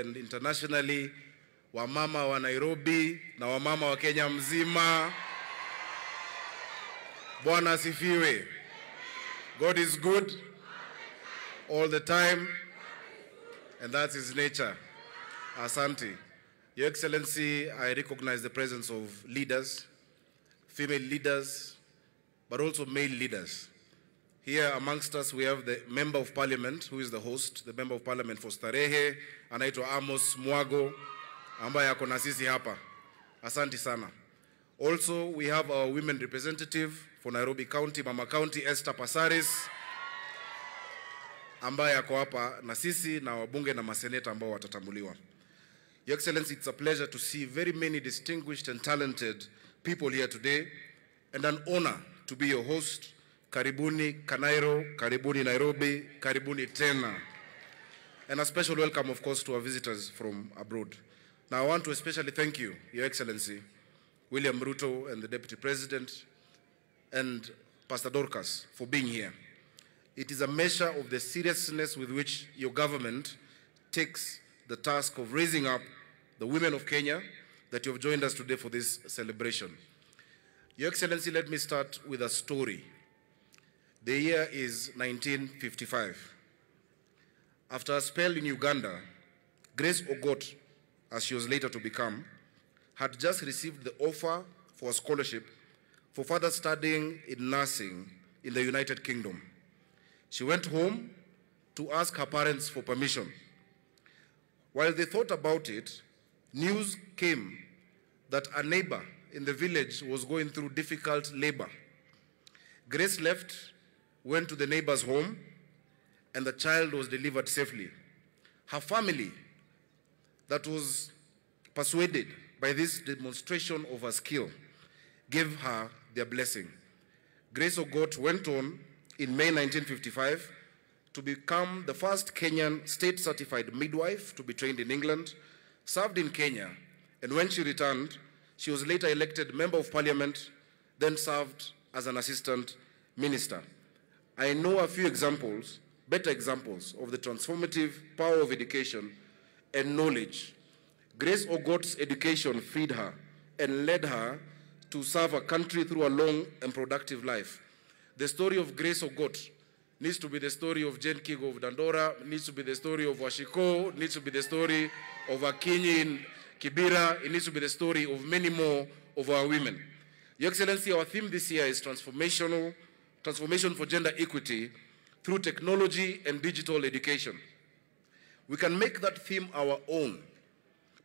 and internationally, wamama wa Nairobi na wamama wa Kenya mzima. Bwana asifiwe. God is good all the time, and that's his nature. Asante. Your Excellency, I recognize the presence of leaders, female leaders, but also male leaders. Here amongst us, we have the Member of Parliament, who is the host, the Member of Parliament for Starehe, anaitwa Amos Mwago, ambaye ako na sisi hapa. Asante sana. Also, we have our women representative for Nairobi County, Mama County, Esther Pasaris, ambaye ako hapa na sisi na wabunge na maseneta ambao watatambuliwa. Your Excellency, it's a pleasure to see very many distinguished and talented people here today, and an honor to be your host. Karibuni Kanairo, karibuni Nairobi, karibuni tena. And a special welcome, of course, to our visitors from abroad. Now, I want to especially thank you, Your Excellency, William Ruto and the Deputy President, and Pastor Dorcas for being here. It is a measure of the seriousness with which your government takes the task of raising up the women of Kenya that you have joined us today for this celebration. Your Excellency, let me start with a story. The year is 1955. After a spell in Uganda, Grace Ogot, as she was later to become, had just received the offer for a scholarship for further studying in nursing in the United Kingdom. She went home to ask her parents for permission. While they thought about it, news came that a neighbor in the village was going through difficult labor. Grace left, went to the neighbor's home, and the child was delivered safely. Her family, that was persuaded by this demonstration of her skill, gave her their blessing. Grace Ogot went on in May 1955 to become the first Kenyan state-certified midwife to be trained in England, served in Kenya, and when she returned, she was later elected Member of Parliament, then served as an assistant minister. I know a few examples, better examples, of the transformative power of education and knowledge. Grace Ogot's education freed her and led her to serve her country through a long and productive life. The story of Grace Ogot needs to be the story of Jane Kigo of Dandora, needs to be the story of Washiko, needs to be the story of Akinyi in Kibera, it needs to be the story of many more of our women. Your Excellency, our theme this year is transformation for gender equity through technology and digital education. We can make that theme our own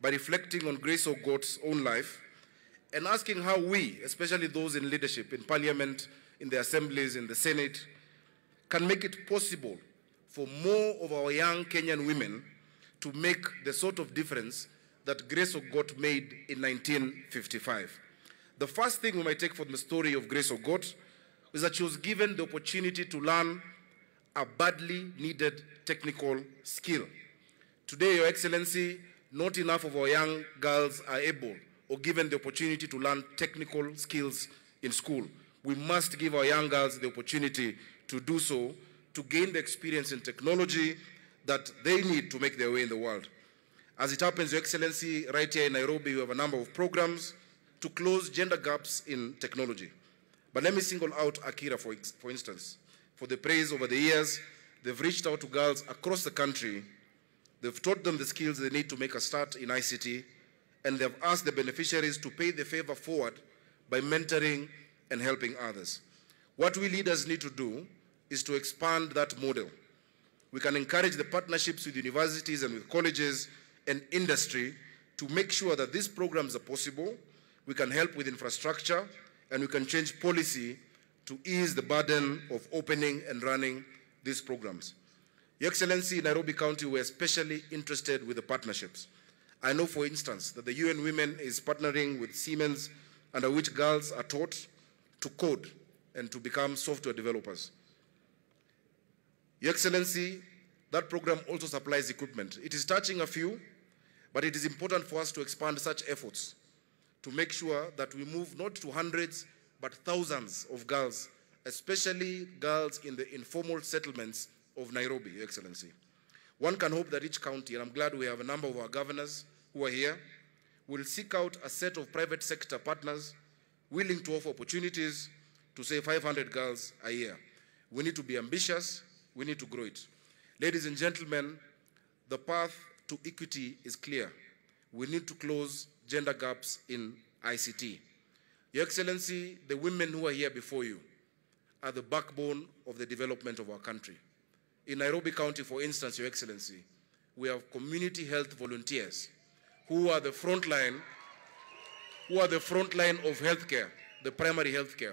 by reflecting on Grace Ogot's own life and asking how we, especially those in leadership, in Parliament, in the assemblies, in the Senate, can make it possible for more of our young Kenyan women to make the sort of difference that Grace Ogot made in 1955. The first thing we might take from the story of Grace Ogot is that she was given the opportunity to learn a badly needed technical skill. Today, Your Excellency, not enough of our young girls are able or given the opportunity to learn technical skills in school. We must give our young girls the opportunity to do so, to gain the experience in technology that they need to make their way in the world. As it happens, Your Excellency, right here in Nairobi, we have a number of programs to close gender gaps in technology. But let me single out Akira, for instance. For the praise over the years, they've reached out to girls across the country. They've taught them the skills they need to make a start in ICT, and they've asked the beneficiaries to pay the favor forward by mentoring and helping others. What we leaders need to do is to expand that model. We can encourage the partnerships with universities and with colleges and industry to make sure that these programs are possible. We can help with infrastructure, and we can change policy to ease the burden of opening and running these programs. Your Excellency, in Nairobi County, we're especially interested with the partnerships. I know, for instance, that the UN Women is partnering with Siemens, under which girls are taught to code and to become software developers. Your Excellency, that program also supplies equipment. It is touching a few, but it is important for us to expand such efforts to make sure that we move not to hundreds, but thousands of girls, especially girls in the informal settlements of Nairobi, Your Excellency. One can hope that each county, and I'm glad we have a number of our governors who are here, will seek out a set of private sector partners willing to offer opportunities to say 500 girls a year. We need to be ambitious, we need to grow it. Ladies and gentlemen, the path to equity is clear. We need to close gender gaps in ICT. Your Excellency, the women who are here before you are the backbone of the development of our country. In Nairobi County, for instance, Your Excellency, we have community health volunteers who are the front line of healthcare, the primary healthcare.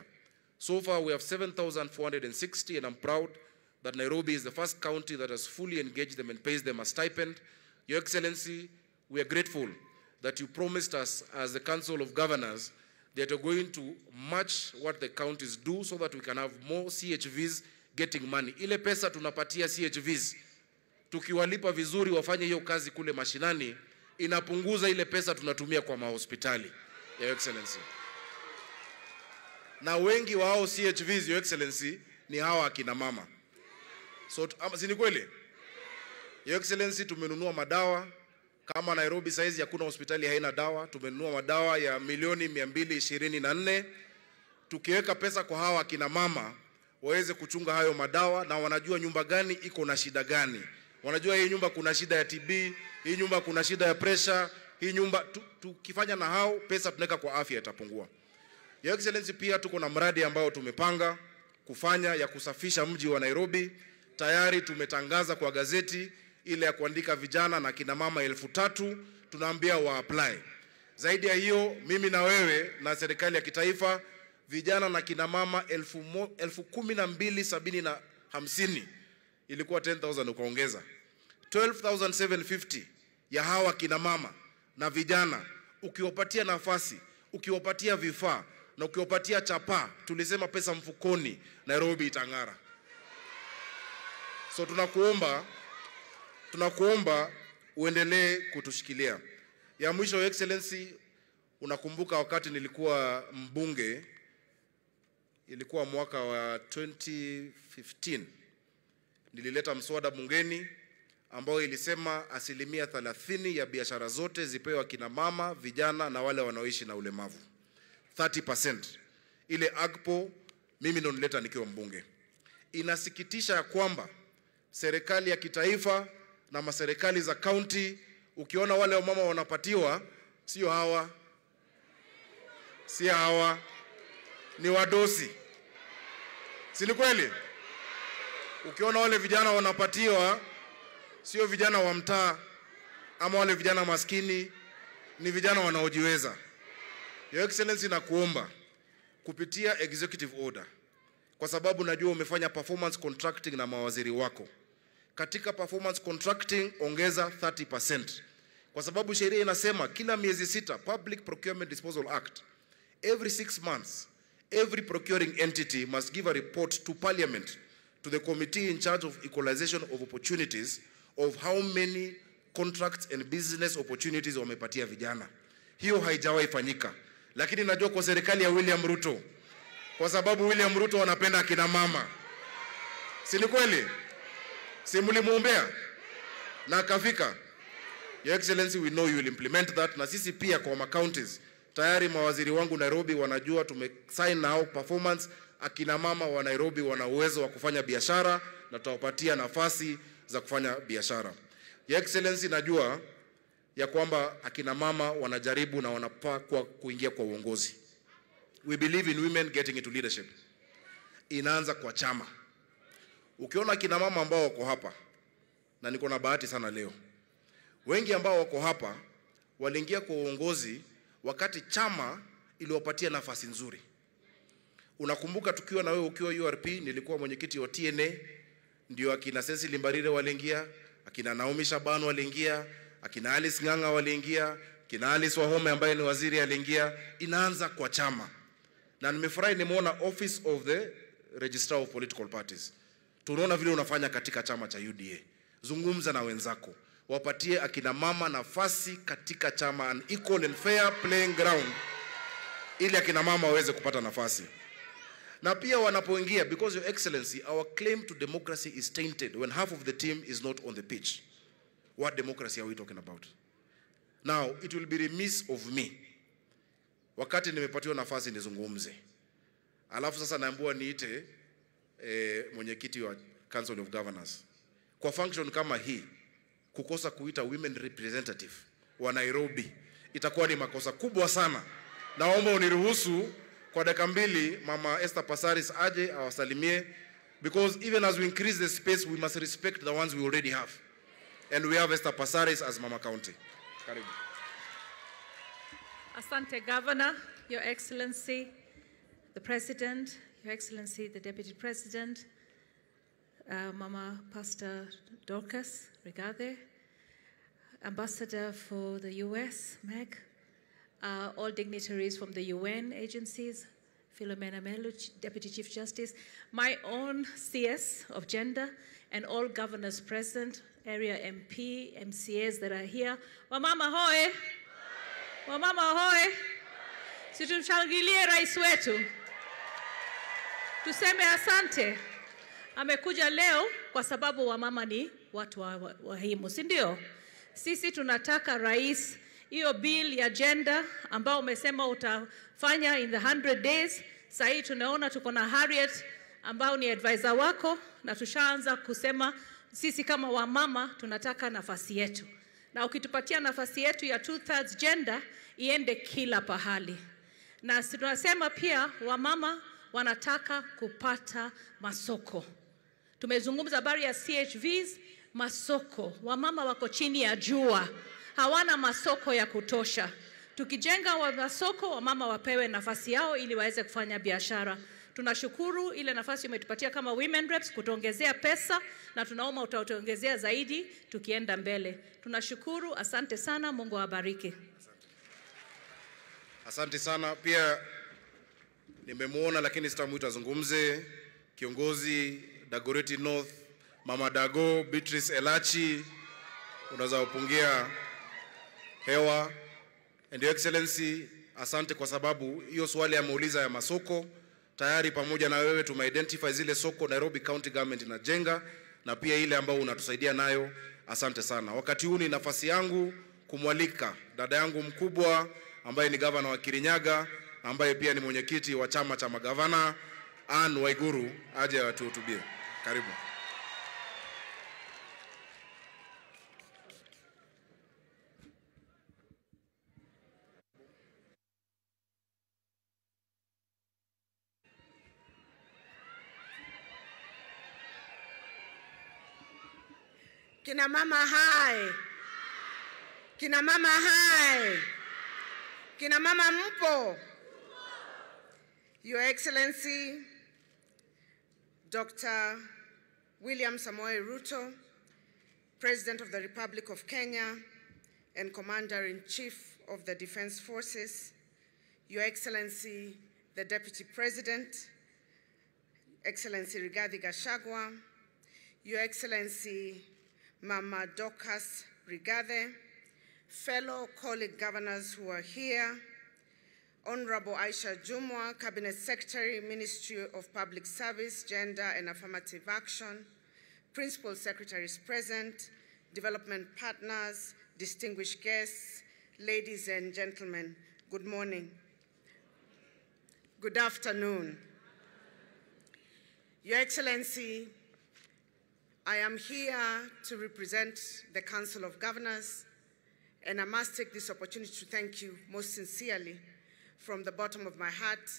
So far, we have 7,460, and I'm proud that Nairobi is the first county that has fully engaged them and pays them a stipend. Your Excellency, we are grateful that you promised us as the Council of Governors that you're going to match what the counties do so that we can have more CHVs getting money. Ile pesa tunapatia CHVs, tukiwalipa vizuri wafanye hiyo kazi kule mashinani, inapunguza ile pesa tunatumia kwa mahospitali, Your Excellency. Na wengi wa hao CHVs, Your Excellency, ni hawa akina mama. So, si ni kweli? Your Excellency, tumenunua madawa. Kama Nairobi saizi hakuna hospitali haina dawa, tumenunua madawa ya milioni 224. Tukiweka pesa kwa hawa akina mama, waweze kuchunga hayo madawa, na wanajua nyumba gani iko na shida gani. Wanajua hii nyumba kuna shida ya TB, hii nyumba kuna shida ya pressure, hii nyumba, tukifanya na hao, pesa tunaweka kwa afya itapungua. Your Excellency, pia tuko na mradi ambao tumepanga kufanya ya kusafisha mji wa Nairobi. Tayari tumetangaza kwa gazeti ile ya kuandika vijana na kina mama 3,000, tunaambia wa apply. Zaidi ya hiyo, mimi na wewe na serikali ya kitaifa, vijana na kina mama 12,750 ilikuwa 10,000 ukaongeza 12,750 ya hawa kina mama na vijana. Ukiwapatia nafasi, ukiwapatia vifaa na ukiwapatia chapa, tulisema pesa mfukoni, Nairobi itang'ara. So tunakuomba uendelee kutushikilia. Ya mwisho, Your Excellency, unakumbuka wakati nilikuwa mbunge, ilikuwa mwaka wa 2015, nilileta mswada bungeni ambao ilisema 30% ya biashara zote zipewe kina mama, vijana na wale wanaoishi na ulemavu. 30%. Ile agpo mimi ndo nileta nikiwa mbunge. Inasikitisha ya kwamba serikali ya kitaifa na maserikali za county, ukiona wale wamama wanapatiwa, sio hawa, ni wadosi. Si ni kweli? Ukiona wale vijana wanapatiwa, sio vijana wa mtaa ama wale vijana maskini, ni vijana wanaojiweza. Your Excellency, nakuomba kupitia executive order, kwa sababu najua umefanya performance contracting na mawaziri wako. Katika performance contracting ongeza 30%. Kwa sababu sheria inasema kila miezi 6, Public Procurement Disposal Act, every 6 months, every procuring entity must give a report to Parliament, to the committee in charge of equalization of opportunities, of how many contracts and business opportunities wamepatia vijana. Hiyo haijawahi fanyika. Lakini najua kwa serikali ya William Ruto, kwa sababu William Ruto anapenda kina mama. Si ni kweli? Si mlimuombea na akafika? Your Excellency, we know you will implement that. Na sisi pia kwa counties, tayari mawaziri wangu Nairobi wanajua tumesign nao performance. Akina mama wa Nairobi wana uwezo wa kufanya biashara na tutawapatia nafasi za kufanya biashara. Your Excellency, najua ya kwamba akina mama wanajaribu na wanapaa kuingia kwa uongozi. We believe in women getting into leadership. Inaanza kwa chama. Ukiona akina mama ambao wako hapa, na niko na bahati sana leo, wengi ambao wako hapa waliingia kwa uongozi wakati chama iliwapatia nafasi nzuri. Unakumbuka tukiwa na wewe ukiwa URP, nilikuwa mwenyekiti wa TNA, ndio akina Cecily Mbarire waliingia, akina Naomi Shaban waliingia, akina Alice Ng'ang'a waliingia, akina Alice Wahome ambaye ni waziri aliingia. Inaanza kwa chama. Na nimefurahi nimeona Office of the Registrar of Political Parties. Tunaona vile unafanya katika chama cha UDA. Zungumza na wenzako, wapatie akina mama nafasi katika chama, an equal and fair playing ground, ili akina mama waweze kupata nafasi. Na pia wanapoingia, because Your Excellency, our claim to democracy is tainted when half of the team is not on the pitch. what democracy are we talking about? Now, it will be remiss of me, wakati nimepatiwa nafasi nizungumze, alafu sasa naambiwa niite mwenyekiti wa Council of Governors. Kwa function kama hii, kukosa kuita women representative wa Nairobi, itakuwa ni makosa kubwa sana. Naomba uniruhusu kwa dakika mbili Mama Esther Passaris aje awasalimie, because even as we increase the space, we must respect the ones we already have. And we have Esther Passaris as Mama County. Karibu. Asante Governor, Your Excellency, the President, Your Excellency, the Deputy President, Mama Pastor Dorcas Rigathi, Ambassador for the US, Meg, all dignitaries from the UN agencies, Philomena Melu, Deputy Chief Justice, my own CS of Gender, and all governors present, area MP, MCAs that are here. Wamama hoe! Wamama hoe! Situmshangilie rais wetu. Tuseme asante. Amekuja leo kwa sababu wamama ni watu wahimu, si ndio? Sisi tunataka rais, hiyo bill ya gender ambao umesema utafanya in the 100 days. Sasa tunaona tuko na Harriet ambao ni advisor wako, na tushaanza kusema sisi kama wamama tunataka nafasi yetu. Na ukitupatia nafasi yetu ya 2/3 gender, iende kila pahali. Na tunasema pia wamama wanataka kupata masoko. Tumezungumza habari ya CHVs, masoko. Wamama wako chini ya jua, hawana masoko ya kutosha. Tukijenga masoko, wamama wapewe nafasi yao ili waweze kufanya biashara. Tunashukuru ile nafasi umetupatia kama women reps kutuongezea pesa, na tunaomba utatuongezea zaidi tukienda mbele. Tunashukuru, asante sana, Mungu awabariki. Asante sana. Pia nimemuona lakini sitamuita azungumze kiongozi Dagoretti North, Mama Dago, Beatrice Elachi, unaweza upungia hewa. And Your Excellency, asante kwa sababu hiyo swali ameuliza ya masoko, tayari pamoja na wewe tumeidentify zile soko Nairobi County Government inajenga, na pia ile ambao unatusaidia nayo. Asante sana. Wakati huu ni nafasi yangu kumwalika dada yangu mkubwa ambaye ni governor wa Kirinyaga, ambaye pia ni mwenyekiti wa chama cha magavana, Anne Waiguru, aje atuhutubie. Karibu. Kina mama hai. Kina mama hai. Kina mama mpo. Your Excellency, Dr. William Samoei Ruto, President of the Republic of Kenya and Commander-in-Chief of the Defense Forces, Your Excellency, the Deputy President, Excellency Rigathi Gachagua, Your Excellency, Mama Dorcas Rigathi, fellow colleague governors who are here, Honorable Aisha Jumwa, Cabinet Secretary, Ministry of Public Service, Gender and Affirmative Action, Principal Secretaries present, development partners, distinguished guests, ladies and gentlemen, good morning. Good afternoon. Your Excellency, I am here to represent the Council of Governors, and I must take this opportunity to thank you most sincerely from the bottom of my heart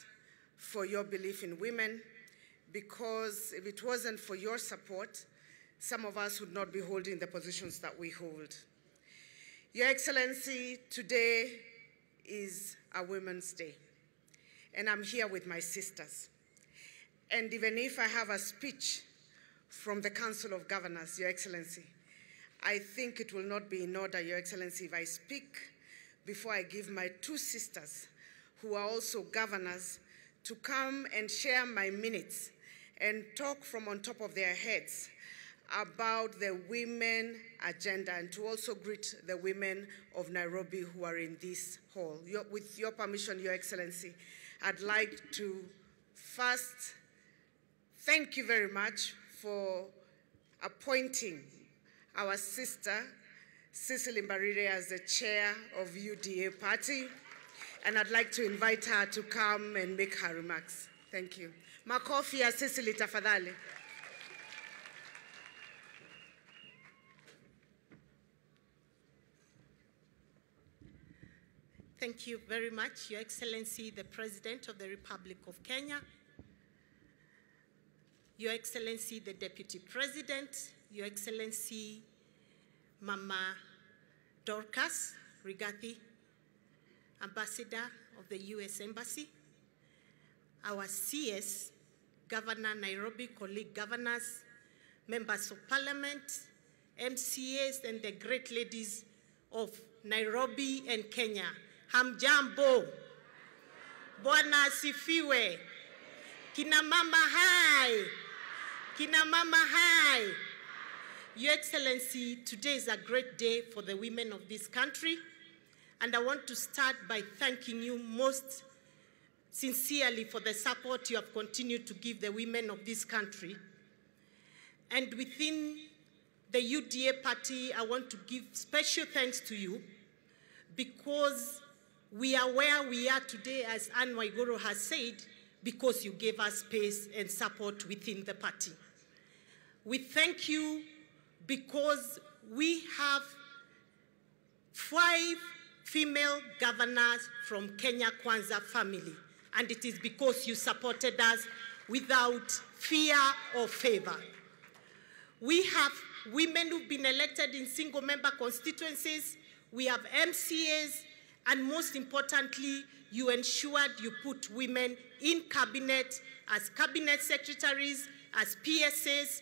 for your belief in women, because if it wasn't for your support, some of us would not be holding the positions that we hold. Your Excellency, today is a Women's Day, and I'm here with my sisters. And even if I have a speech from the Council of Governors, Your Excellency, I think it will not be in order, Your Excellency, if I speak before I give my two sisters, who are also governors, to come and share my minutes and talk from on top of their heads about the women agenda, and to also greet the women of Nairobi who are in this hall. With your permission, Your Excellency, I'd like to first thank you very much for appointing our sister, Cecily Mbarire as the chair of UDA party, and I'd like to invite her to come and make her remarks. Thank you. Makofi ya Cecily tafadhali. Thank you very much, Your Excellency, the President of the Republic of Kenya, Your Excellency, the Deputy President, Your Excellency, Mama Dorcas Rigathi, Ambassador of the U.S. Embassy, our CS, Governor Nairobi, colleague governors, members of parliament, MCAs, and the great ladies of Nairobi and Kenya. Hamjambo. Bwana asifiwe. Kina mama hai. Kina mama hai. Your Excellency, today is a great day for the women of this country, and I want to start by thanking you most sincerely for the support you have continued to give the women of this country. And within the UDA party, I want to give special thanks to you because we are where we are today, as Anne Waiguru has said, because you gave us space and support within the party. We thank you because we have 5 female governors from Kenya Kwanza family, and it is because you supported us without fear or favor. We have women who've been elected in single-member constituencies, we have MCAs, and most importantly, you ensured you put women in cabinet as cabinet secretaries, as PSAs,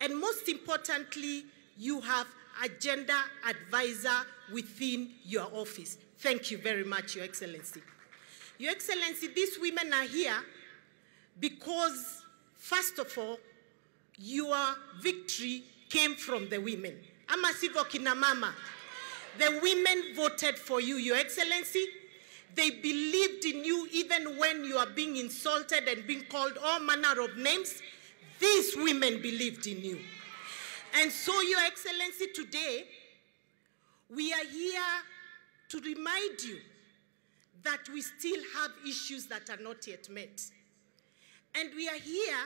and most importantly, you have agenda advisor within your office. Thank you very much, Your Excellency. Your Excellency, these women are here because, first of all, your victory came from the women. Ama sivyo kina mama. The women voted for you, Your Excellency. They believed in you even when you are being insulted and being called all manner of names. These women believed in you. And so, Your Excellency, today, we are here to remind you that we still have issues that are not yet met. And we are here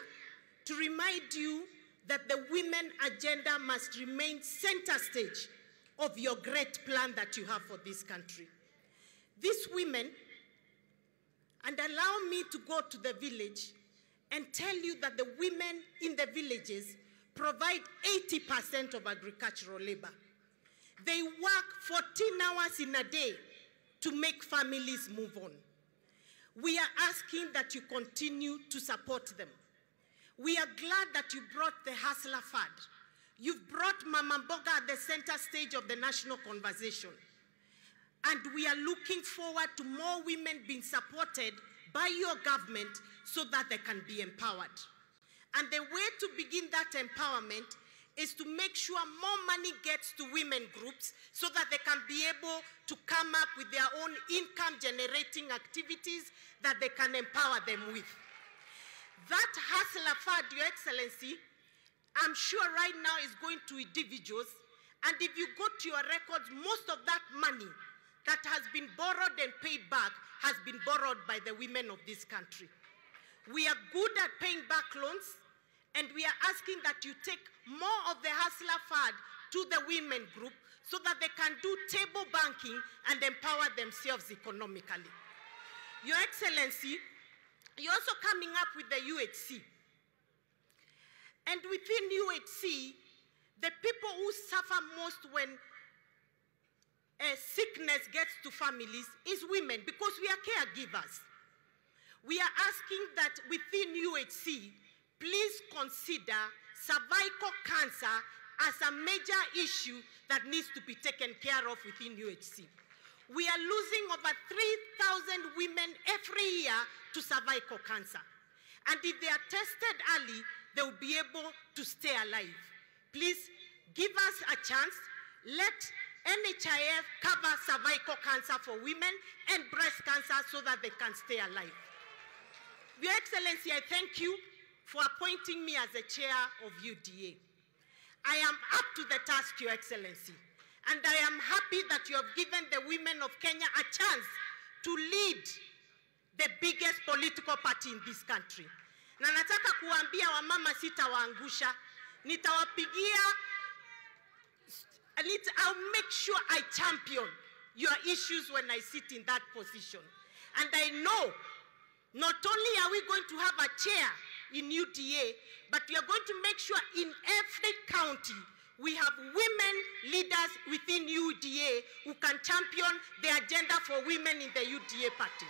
to remind you that the women agenda must remain center stage of your great plan that you have for this country. These women, and allow me to go to the village and tell you that the women in the villages provide 80% of agricultural labor. They work 14 hours in a day to make families move on. We are asking that you continue to support them. We are glad that you brought the Hustler Fund. You've brought Mama Mboga at the center stage of the national conversation. And we are looking forward to more women being supported by your government so that they can be empowered. And the way to begin that empowerment is to make sure more money gets to women groups so that they can be able to come up with their own income-generating activities that they can empower them with. That Hustler Fund, Your Excellency, I'm sure right now is going to individuals, and if you go to your records, most of that money that has been borrowed and paid back has been borrowed by the women of this country. We are good at paying back loans, and we are asking that you take more of the Hustler Fund to the women group so that they can do table banking and empower themselves economically. Your Excellency, you're also coming up with the UHC. And within UHC, the people who suffer most when sickness gets to families is women, because we are caregivers. We are asking that within UHC, please consider cervical cancer as a major issue that needs to be taken care of within UHC. We are losing over 3,000 women every year to cervical cancer. And if they are tested early, they will be able to stay alive. Please give us a chance. Let NHIF cover cervical cancer for women and breast cancer so that they can stay alive. Your Excellency, I thank you for appointing me as the chair of UDA. I am up to the task, Your Excellency. And I am happy that you have given the women of Kenya a chance to lead the biggest political party in this country. Na nataka kuambia wamama sitawaangusha, nitawapigia, I'll make sure I champion your issues when I sit in that position. And I know not only are we going to have a chair in UDA, but we are going to make sure in every county we have women leaders within UDA who can champion the agenda for women in the UDA party.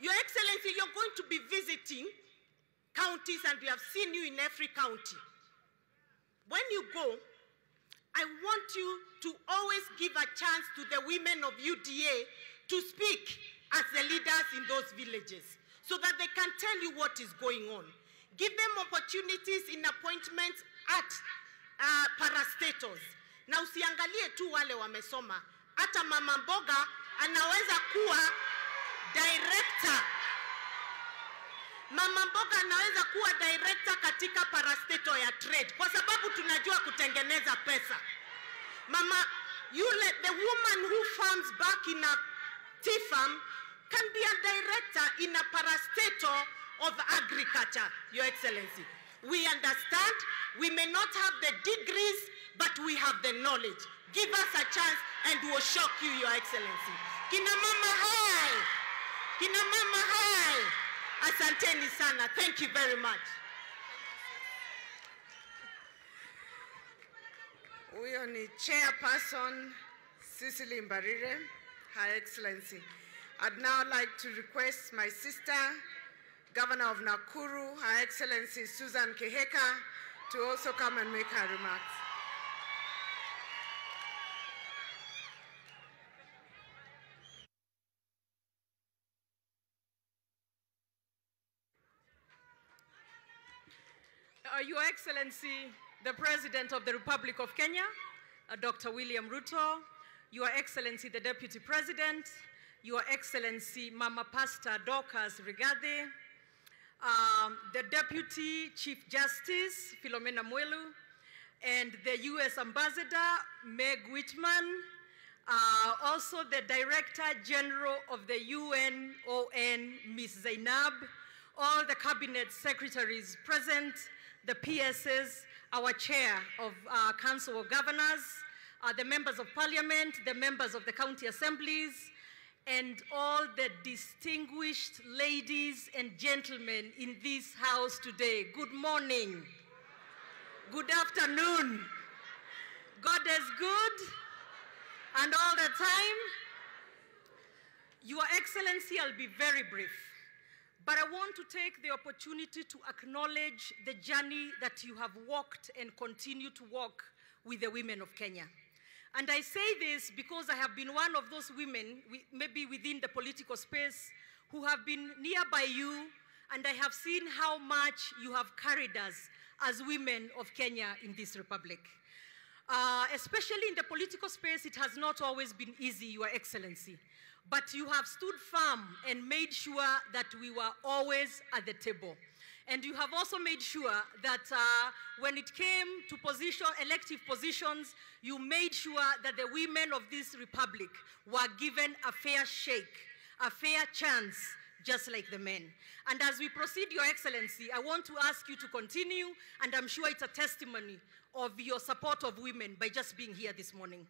Your Excellency, you're going to be visiting counties, and we have seen you in every county. When you go, I want you to always give a chance to the women of UDA to speak as the leaders in those villages so that they can tell you what is going on. Give them opportunities in appointments at parastatals. Na usiangalie tu wale wamesoma. Hata mama mboga anaweza kuwa director. Mama mboga anaweza kuwa director katika parastatal ya trade kwa sababu tunajua kutengeneza pesa. Mama, the woman who farms back in a tea farm can be a director in a parastatal of agriculture, Your Excellency. We understand we may not have the degrees, but we have the knowledge. Give us a chance and we'll shock you, Your Excellency. Kina mama hai! Kina mama hai! Asanteni sana. Thank you very much. Huyo ni Chairperson Cecily Mbarire, Her Excellency. I'd now like to request my sister, Governor of Nakuru, Her Excellency Susan Keheka, to also come and make her remarks. Your Excellency, the President of the Republic of Kenya, Dr. William Ruto, Your Excellency, the Deputy President, Your Excellency, Mama Pastor Dorcas Rigathi, the Deputy Chief Justice, Philomena Mwelu, and the U.S. Ambassador, Meg Whitman, also the Director General of the UNON, Ms. Zainab, all the Cabinet Secretaries present, the PSs, our Chair of Council of Governors, the Members of Parliament, the members of the County Assemblies, and all the distinguished ladies and gentlemen in this house today. Good morning. Good afternoon. God is good, and all the time. Your Excellency, I'll be very brief. But I want to take the opportunity to acknowledge the journey that you have walked and continue to walk with the women of Kenya. And I say this because I have been one of those women, maybe within the political space, who have been nearby you, and I have seen how much you have carried us as women of Kenya in this republic. Especially in the political space, it has not always been easy, Your Excellency. But you have stood firm and made sure that we were always at the table. And you have also made sure that when it came to elective positions, you made sure that the women of this republic were given a fair shake, a fair chance, just like the men. And as we proceed, Your Excellency, I want to ask you to continue, and I'm sure it's a testimony of your support of women by just being here this morning.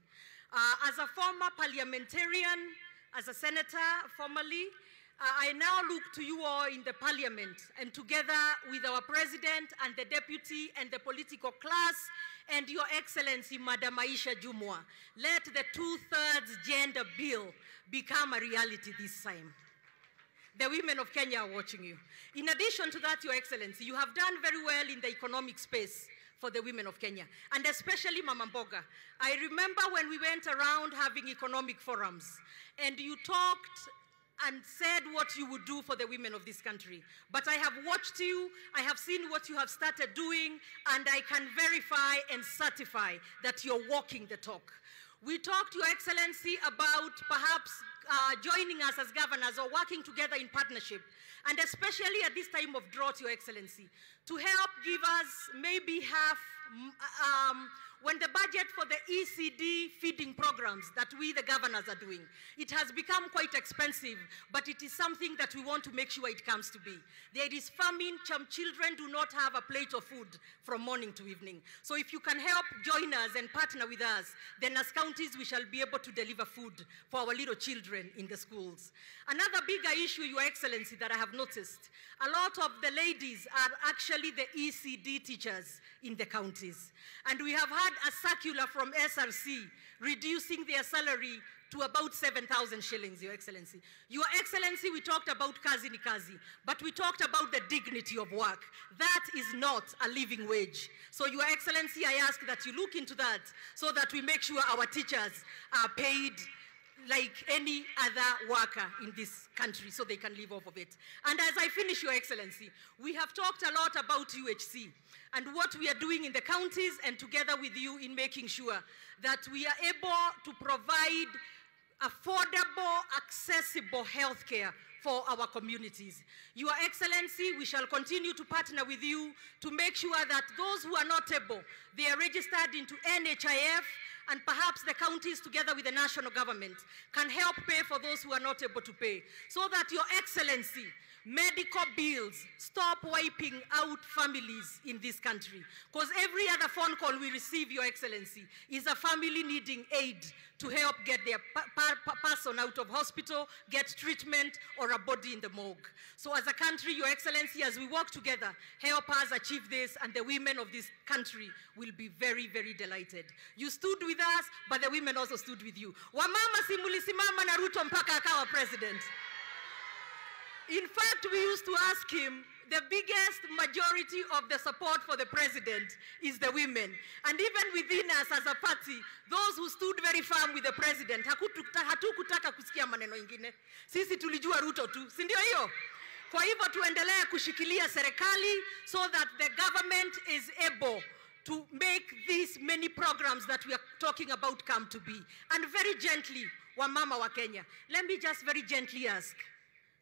As a former parliamentarian, as a senator formerly, I now look to you all in the parliament, and together with our president and the deputy and the political class and Your Excellency, Madam Aisha Jumwa, let the 2/3 gender bill become a reality this time. The women of Kenya are watching you. In addition to that, Your Excellency, you have done very well in the economic space for the women of Kenya, and especially Mama Mboga. I remember when we went around having economic forums, and you talked and said what you would do for the women of this country. But I have watched you, I have seen what you have started doing, and I can verify and certify that you're walking the talk. We talked, Your Excellency, about perhaps joining us as governors or working together in partnership, and especially at this time of drought, Your Excellency, to help give us maybe half, when the budget for the ECD feeding programs that we, the governors, are doing, it has become quite expensive, but it is something that we want to make sure it comes to be. There is famine, children do not have a plate of food from morning to evening. So if you can help join us and partner with us, then as counties we shall be able to deliver food for our little children in the schools. Another bigger issue, Your Excellency, that I have noticed, a lot of the ladies are actually the ECD teachers in the counties. And we have had a circular from SRC reducing their salary to about 7,000 shillings, Your Excellency. Your Excellency, we talked about kazi ni kazi, but we talked about the dignity of work. That is not a living wage. So, Your Excellency, I ask that you look into that so that we make sure our teachers are paid like any other worker in this country so they can live off of it. And as I finish, Your Excellency, we have talked a lot about UHC and what we are doing in the counties and together with you in making sure that we are able to provide affordable, accessible healthcare for our communities. Your Excellency, we shall continue to partner with you to make sure that those who are not able, they are registered into NHIF, and perhaps the counties together with the national government can help pay for those who are not able to pay, so that, Your Excellency, medical bills stop wiping out families in this country. Because every other phone call we receive, Your Excellency, is a family needing aid to help get their person out of hospital, get treatment, or a body in the morgue. So as a country, Your Excellency, as we work together, help us achieve this, and the women of this country will be very, very delighted. You stood with us, but the women also stood with you. Wamama simulisimama na Ruto mpaka akawa president. In fact, we used to ask him, the biggest majority of the support for the president is the women. And even within us as a party, those who stood very firm with the president, hatukutaka kusikia maneno ingine. Sisi tulijua Ruto tu, si ndio hiyo? Kwa hivyo tuendelea kushikilia serikali so that the government is able to make these many programs that we are talking about come to be. And very gently, wamama wa Kenya, let me just very gently ask,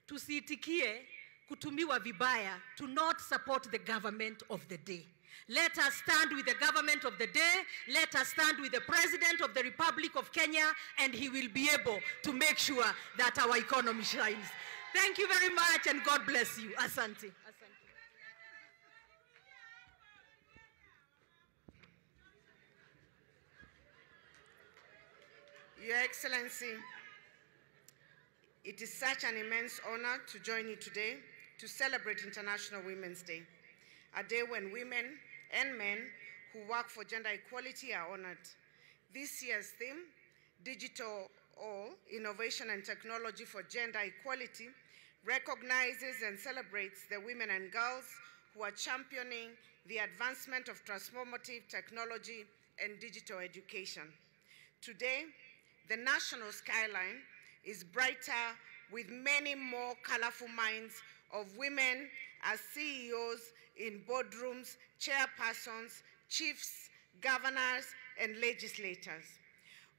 tusiitikie kutumiwa vibaya to not support the government of the day. Let us stand with the government of the day. Let us stand with the President of the Republic of Kenya, and he will be able to make sure that our economy shines. Thank you very much, and God bless you. Asante. Your Excellency, it is such an immense honor to join you today to celebrate International Women's Day, a day when women and men who work for gender equality are honored. This year's theme, Digital All, Innovation and Technology for Gender Equality, recognizes and celebrates the women and girls who are championing the advancement of transformative technology and digital education. Today, the national skyline is brighter with many more colorful minds of women as CEOs in boardrooms, chairpersons, chiefs, governors, and legislators.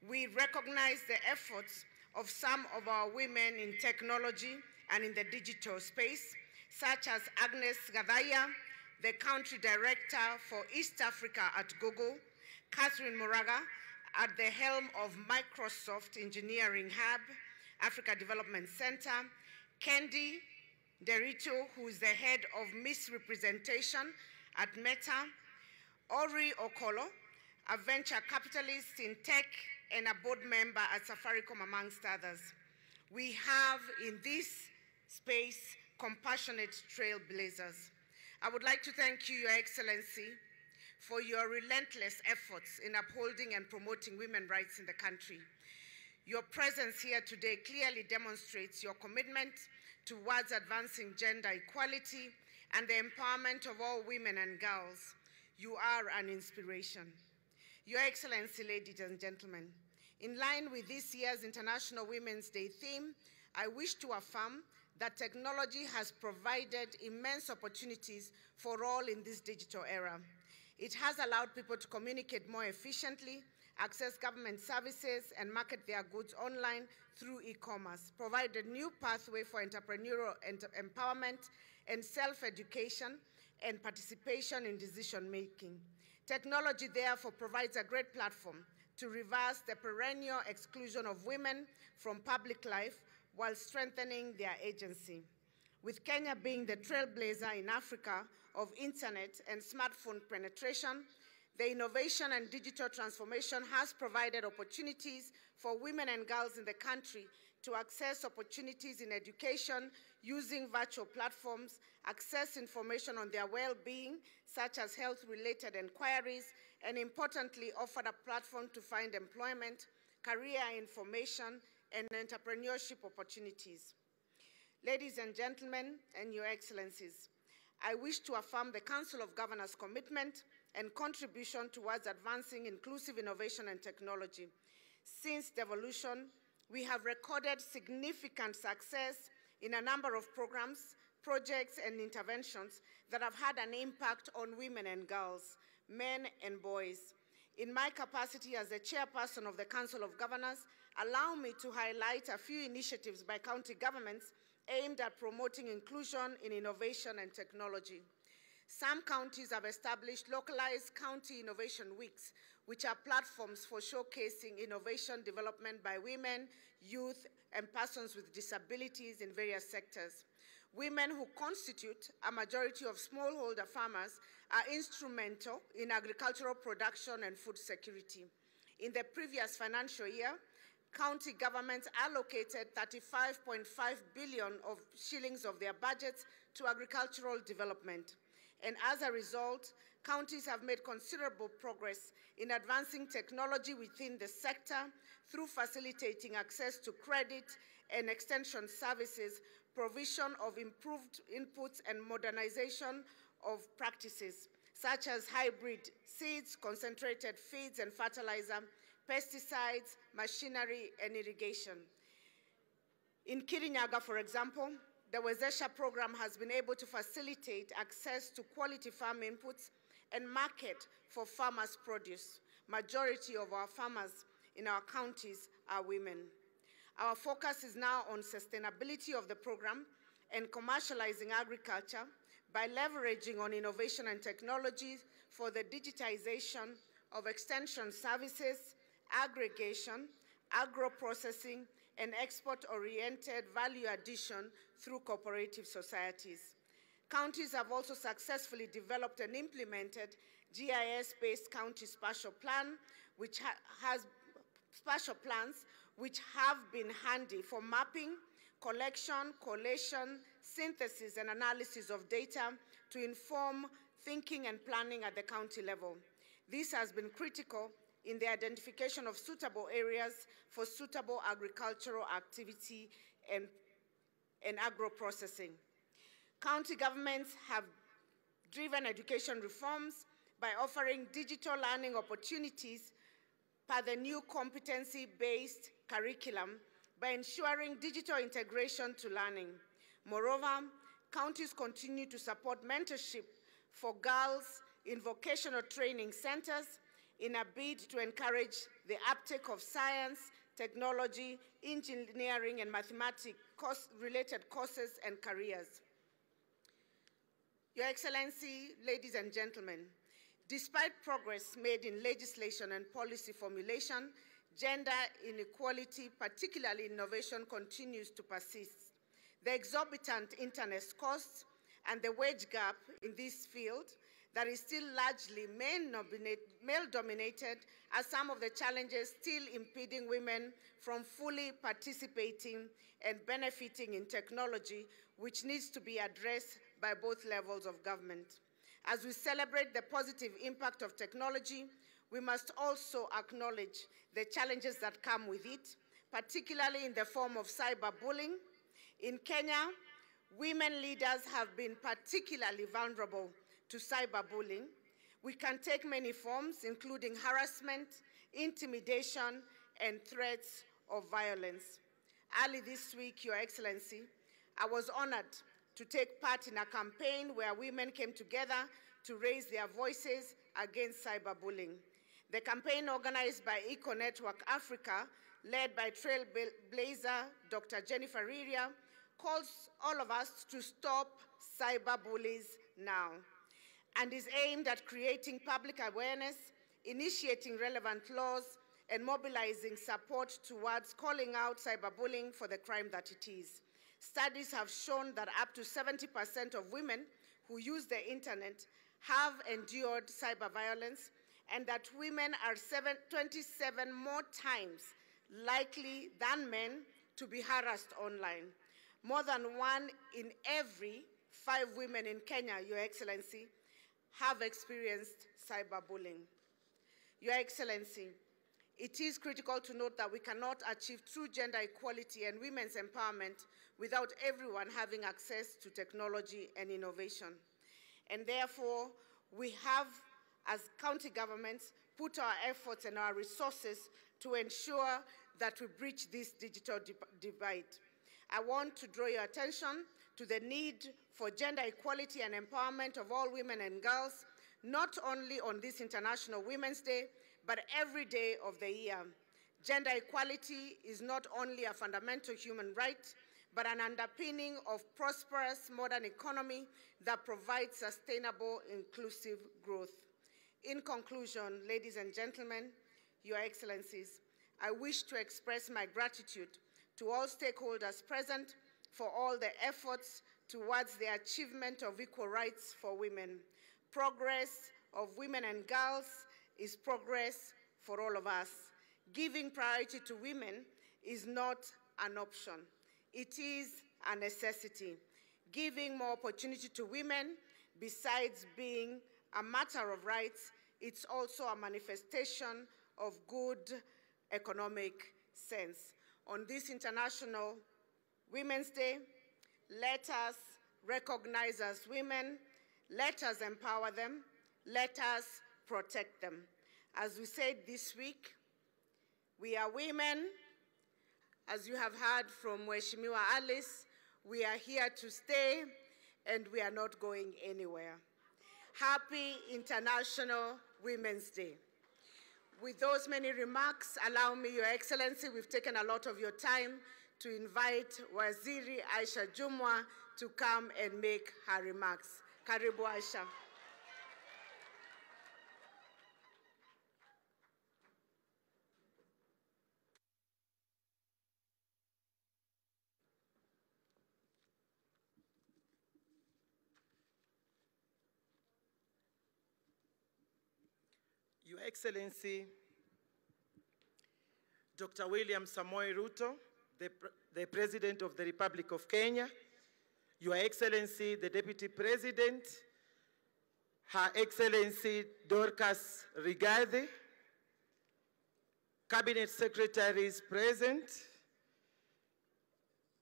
We recognize the efforts of some of our women in technology and in the digital space, such as Agnes Gadaya, the country director for East Africa at Google, Catherine Moraga at the helm of Microsoft Engineering Hub, Africa Development Center, Kendi Derito, who is the head of misrepresentation at Meta, Ori Okolo, a venture capitalist in tech and a board member at Safaricom, amongst others. We have in this space compassionate trailblazers. I would like to thank you, Your Excellency, for your relentless efforts in upholding and promoting women's rights in the country. Your presence here today clearly demonstrates your commitment towards advancing gender equality and the empowerment of all women and girls. You are an inspiration. Your Excellency, ladies and gentlemen, in line with this year's International Women's Day theme, I wish to affirm that technology has provided immense opportunities for all in this digital era. It has allowed people to communicate more efficiently, access government services, and market their goods online through e-commerce, provide a new pathway for entrepreneurial empowerment and self-education, and participation in decision-making. Technology, therefore, provides a great platform to reverse the perennial exclusion of women from public life while strengthening their agency. With Kenya being the trailblazer in Africa of internet and smartphone penetration, the innovation and digital transformation has provided opportunities for women and girls in the country to access opportunities in education using virtual platforms, access information on their well-being, such as health-related inquiries, and importantly, offered a platform to find employment, career information, and entrepreneurship opportunities. Ladies and gentlemen, and Your Excellencies, I wish to affirm the Council of Governors' commitment and contribution towards advancing inclusive innovation and technology. Since devolution, we have recorded significant success in a number of programs, projects, and interventions that have had an impact on women and girls, men and boys. In my capacity as the chairperson of the Council of Governors, allow me to highlight a few initiatives by county governments aimed at promoting inclusion in innovation and technology. Some counties have established localized county innovation weeks, which are platforms for showcasing innovation development by women, youth, and persons with disabilities in various sectors. Women who constitute a majority of smallholder farmers are instrumental in agricultural production and food security. In the previous financial year, county governments allocated 35.5 billion of shillings of their budgets to agricultural development. And as a result, counties have made considerable progress in advancing technology within the sector through facilitating access to credit and extension services, provision of improved inputs, and modernization of practices, such as hybrid seeds, concentrated feeds and fertilizer, pesticides, machinery, and irrigation. In Kirinyaga, for example, the Wezesha program has been able to facilitate access to quality farm inputs and market for farmers' produce. Majority of our farmers in our counties are women. Our focus is now on sustainability of the program and commercializing agriculture by leveraging on innovation and technology for the digitization of extension services, aggregation, agro-processing, and export-oriented value addition through cooperative societies. Counties have also successfully developed and implemented GIS-based county spatial plan, which has spatial plans which have been handy for mapping, collection, collation, synthesis, and analysis of data to inform thinking and planning at the county level. This has been critical in the identification of suitable areas for suitable agricultural activity and agro-processing. County governments have driven education reforms by offering digital learning opportunities per the new competency-based curriculum by ensuring digital integration to learning. Moreover, counties continue to support mentorship for girls in vocational training centers in a bid to encourage the uptake of science, technology, engineering, and mathematics-related courses and careers. Your Excellency, ladies and gentlemen, despite progress made in legislation and policy formulation, gender inequality, particularly innovation, continues to persist. The exorbitant internet costs and the wage gap in this field that is still largely male-dominated are some of the challenges still impeding women from fully participating and benefiting in technology, which needs to be addressed by both levels of government. As we celebrate the positive impact of technology, we must also acknowledge the challenges that come with it, particularly in the form of cyberbullying. In Kenya, women leaders have been particularly vulnerable to cyberbullying. We can take many forms, including harassment, intimidation, and threats of violence. Early this week, Your Excellency, I was honored to take part in a campaign where women came together to raise their voices against cyberbullying. The campaign, organized by Eco Network Africa, led by trailblazer Dr. Jennifer Riria, calls all of us to stop cyberbullies now. and is aimed at creating public awareness, initiating relevant laws, and mobilizing support towards calling out cyberbullying for the crime that it is. Studies have shown that up to 70% of women who use the internet have endured cyber violence, and that women are 27 more times likely than men to be harassed online. More than 1 in every 5 women in Kenya, Your Excellency, have experienced cyberbullying. Your Excellency, it is critical to note that we cannot achieve true gender equality and women's empowerment without everyone having access to technology and innovation. And therefore, we have, as county governments, put our efforts and our resources to ensure that we bridge this digital divide. I want to draw your attention to the need for gender equality and empowerment of all women and girls, not only on this International Women's Day, but every day of the year. Gender equality is not only a fundamental human right, but an underpinning of prosperous modern economy that provides sustainable, inclusive growth. In conclusion, ladies and gentlemen, Your Excellencies, I wish to express my gratitude to all stakeholders present for all the efforts towards the achievement of equal rights for women. Progress of women and girls is progress for all of us. Giving priority to women is not an option. It is a necessity. Giving more opportunity to women, besides being a matter of rights, it's also a manifestation of good economic sense. On this International Women's Day, let us recognize as women, let us empower them, let us protect them. As we said this week, we are women. As you have heard from Mheshimiwa Alice, we are here to stay and we are not going anywhere. Happy International Women's Day. With those many remarks, allow me, Your Excellency, we've taken a lot of your time to invite Waziri Aisha Jumwa to come and make her remarks. Karibu Aisha. Your Excellency, Dr. William Samoei Ruto, the President of the Republic of Kenya, Your Excellency, the Deputy President, Her Excellency Dorcas Rigathi, Cabinet Secretaries present,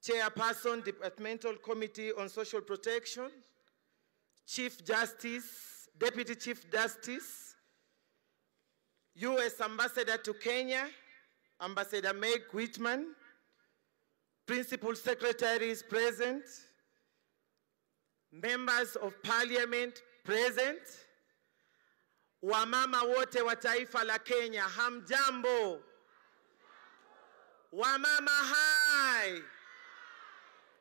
Chairperson, Departmental Committee on Social Protection, Chief Justice, Deputy Chief Justice, U.S. Ambassador to Kenya, Ambassador Meg Whitman, Principal Secretaries present, Members of Parliament present, wamama wote wa taifa la Kenya, hamjambo. Wamama hai.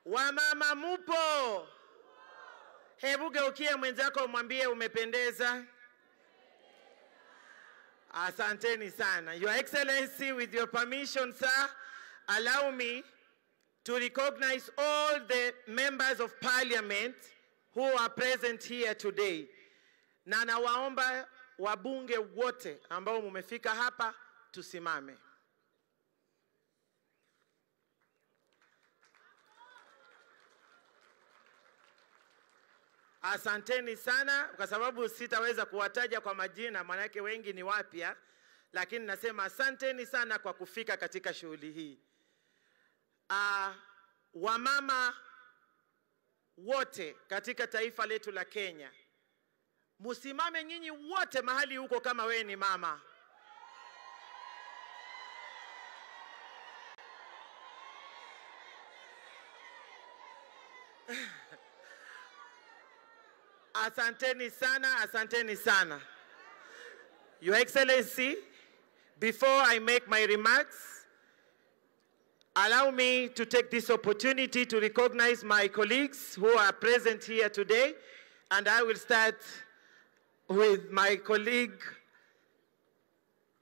Wamama mupo. Hebu geukie mwenzako mwambie umependeza. Asanteni sana. Your Excellency, with your permission, sir, allow me to recognize all the members of Parliament who are present here today. Na nawaomba wabunge wote ambao mumefika hapa tusimame. Asanteni sana, kwa sababu sitaweza kuwataja kwa majina, manake wengi ni wapya, lakini nasema asanteni sana kwa kufika katika shughuli hii. Wamama wote katika taifa letu la Kenya, musimame nyinyi wote mahali huko kama we ni mama. Asanteni sana, asanteni sana. Your Excellency, before I make my remarks, allow me to take this opportunity to recognize my colleagues who are present here today, and I will start with my colleague,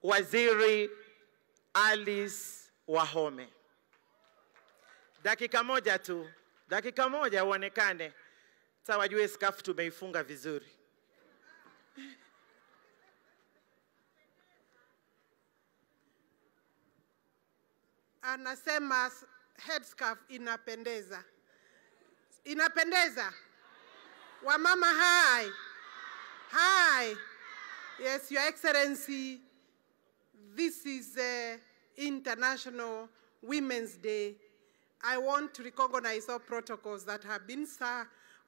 Waziri Alice Wahome. Dakika moja tu, dakika moja uonekane. Sasa wajue skafu tumeifunga vizuri. Anasema headscarf inapendeza. Inapendeza? Wamama hi. Hi. Yes, Your Excellency, this is International Women's Day. I want to recognize all protocols that have been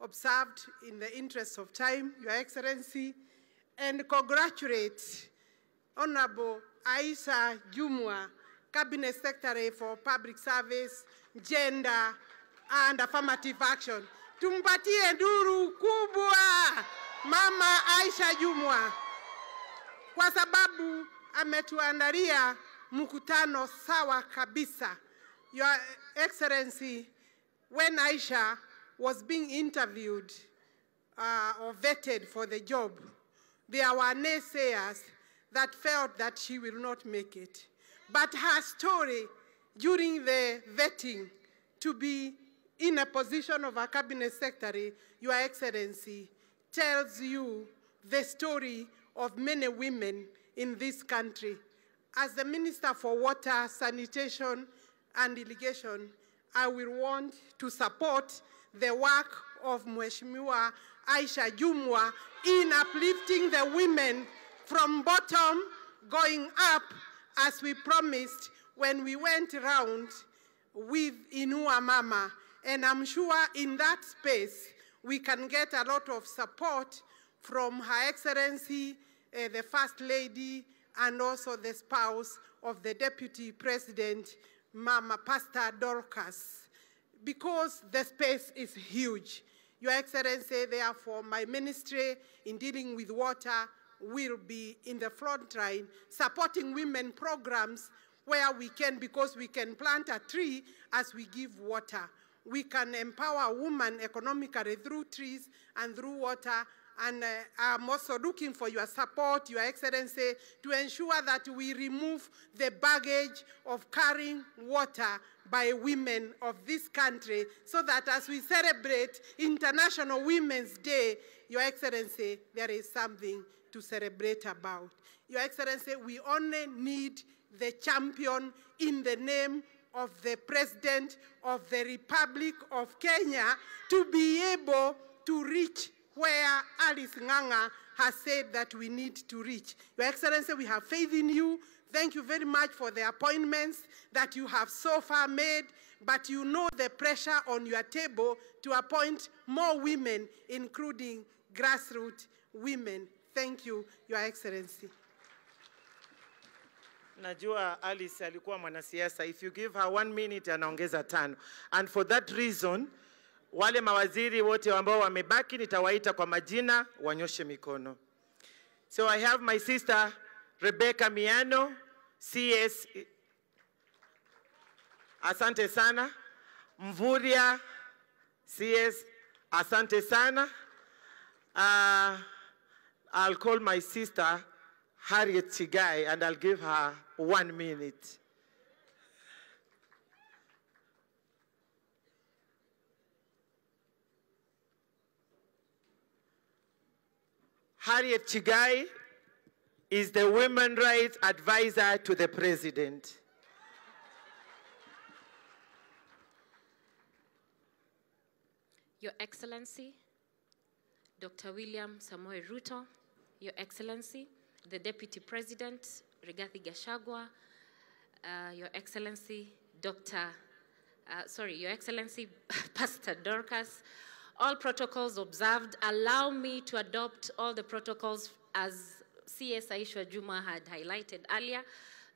observed in the interest of time, Your Excellency, and congratulate Honorable Aisha Jumwa, Cabinet Secretary for Public Service, Gender, and Affirmative Action. Tumpatie nduru kubwa Mama Aisha Jumwa kwa sababu ametuandalia mkutano sawa kabisa. Your Excellency, when Aisha was being interviewed or vetted for the job, there were naysayers that felt that she will not make it. But her story during the vetting to be in a position of a cabinet secretary, Your Excellency, tells you the story of many women in this country. As the Minister for Water, Sanitation, and Irrigation, I will want to support the work of Mheshimiwa Aisha Jumwa in uplifting the women from bottom going up, as we promised when we went around with Inua Mama. And I'm sure in that space, we can get a lot of support from Her Excellency, the First Lady, and also the spouse of the Deputy President, Mama Pastor Dorcas, because the space is huge. Your Excellency, therefore, my ministry in dealing with water will be in the front line, supporting women programs where we can, because we can plant a tree as we give water. We can empower women economically through trees and through water. And I'm also looking for your support, Your Excellency, to ensure that we remove the baggage of carrying water by women of this country, so that as we celebrate International Women's Day, Your Excellency, there is something to celebrate about. Your Excellency, we only need the champion in the name of the President of the Republic of Kenya to be able to reach where Alice Nganga has said that we need to reach. Your Excellency, we have faith in you. Thank you very much for the appointments that you have so far made, but you know the pressure on your table to appoint more women, including grassroots women. Thank you, Your Excellency. Najua Alice alikuwa mwanasiasa. If you give her 1 minute, anaongeza 5. And for that reason, wale mawaziri wote ambao wamebaki nitawaita kwa majina, wanyoshe mikono. So I have my sister Rebecca Miano, CS. Asante sana. Mvuria, CS. Asante sana. I'll call my sister Harriet Chigai and I'll give her 1 minute. Harriet Chigai is the Women Rights Advisor to the President. Your Excellency, Dr. William Samoei Ruto, Your Excellency, the Deputy President, Rigathi Gachagua, Your Excellency, Your Excellency, Pastor Dorcas, all protocols observed. Allow me to adopt all the protocols as CS Aisha Jumwa had highlighted earlier.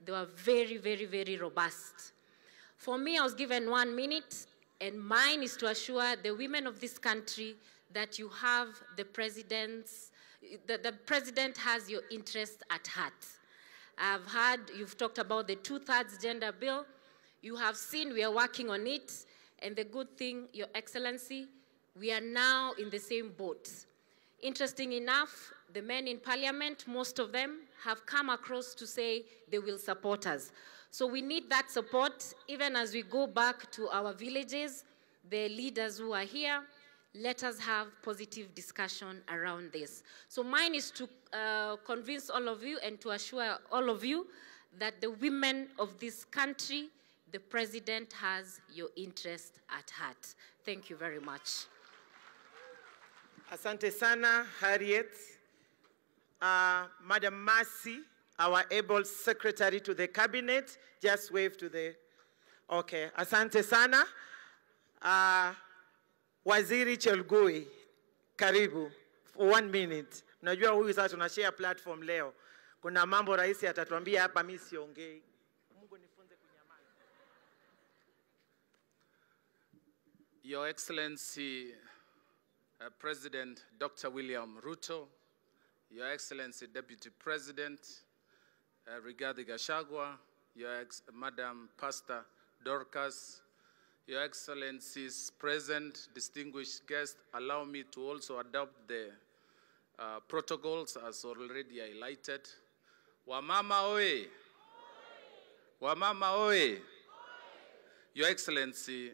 They were very, very, very robust. For me, I was given 1 minute, and mine is to assure the women of this country that you have the president's, the president has your interest at heart. I've heard you've talked about the 2/3 gender bill. You have seen we are working on it, and the good thing, Your Excellency, we are now in the same boat. Interesting enough, the men in parliament, most of them, have come across to say they will support us. So we need that support, even as we go back to our villages, the leaders who are here, let us have positive discussion around this. So mine is to convince all of you and to assure all of you that the women of this country, the president has your interest at heart. Thank you very much. Asante sana, Harriet. Madam Mercy, our able secretary to the cabinet, just wave to the, okay. Asante sana. Waziri Chelgui, karibu, for 1 minute. Unajua huyu sasa tunashare platform leo. Kuna mambo raisi atatuambia hapa mimi siongei. Mungu nifunze kunyamaza. Your Excellency, President Dr. William Ruto, Your Excellency Deputy President Rigathi Gachagua, Madam Pastor Dorcas, Your Excellencies present, distinguished guests, allow me to also adopt the protocols as already highlighted. Wamama oe! Wamama oe! Your Excellency,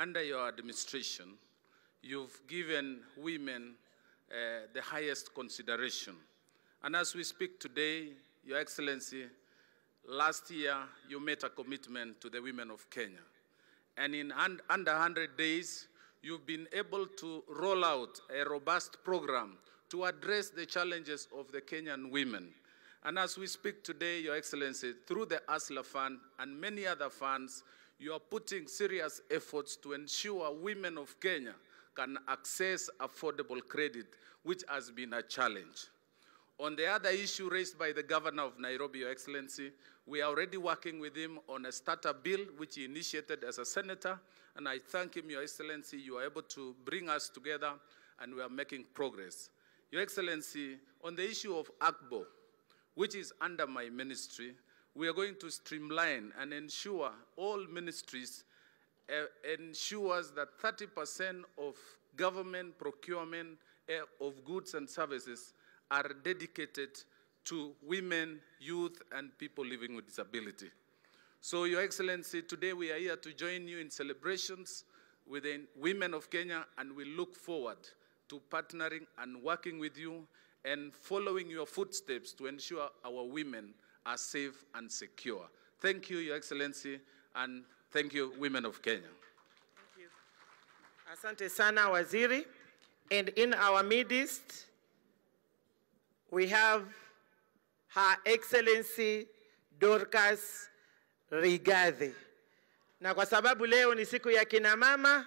under your administration, you've given women the highest consideration. And as we speak today, Your Excellency, last year you made a commitment to the women of Kenya. And in under 100 days, you've been able to roll out a robust program to address the challenges of the Kenyan women. And as we speak today, Your Excellency, through the ASLA Fund and many other funds, you are putting serious efforts to ensure women of Kenya can access affordable credit, which has been a challenge. On the other issue raised by the governor of Nairobi, Your Excellency, we are already working with him on a starter bill, which he initiated as a senator, and I thank him, Your Excellency, you are able to bring us together, and we are making progress. Your Excellency, on the issue of ACBO, which is under my ministry, we are going to streamline and ensure all ministries ensures that 30% of government procurement of goods and services are dedicated to women, youth, and people living with disability. So, Your Excellency, today we are here to join you in celebrations with the women of Kenya, and we look forward to partnering and working with you and following your footsteps to ensure our women are safe and secure. Thank you, Your Excellency, and thank you, women of Kenya. Thank you. Asante sana, Waziri. And in our midst, we have Her Excellency Dorcas Rigathi. Na kwa sababu leo ni siku ya kina mama,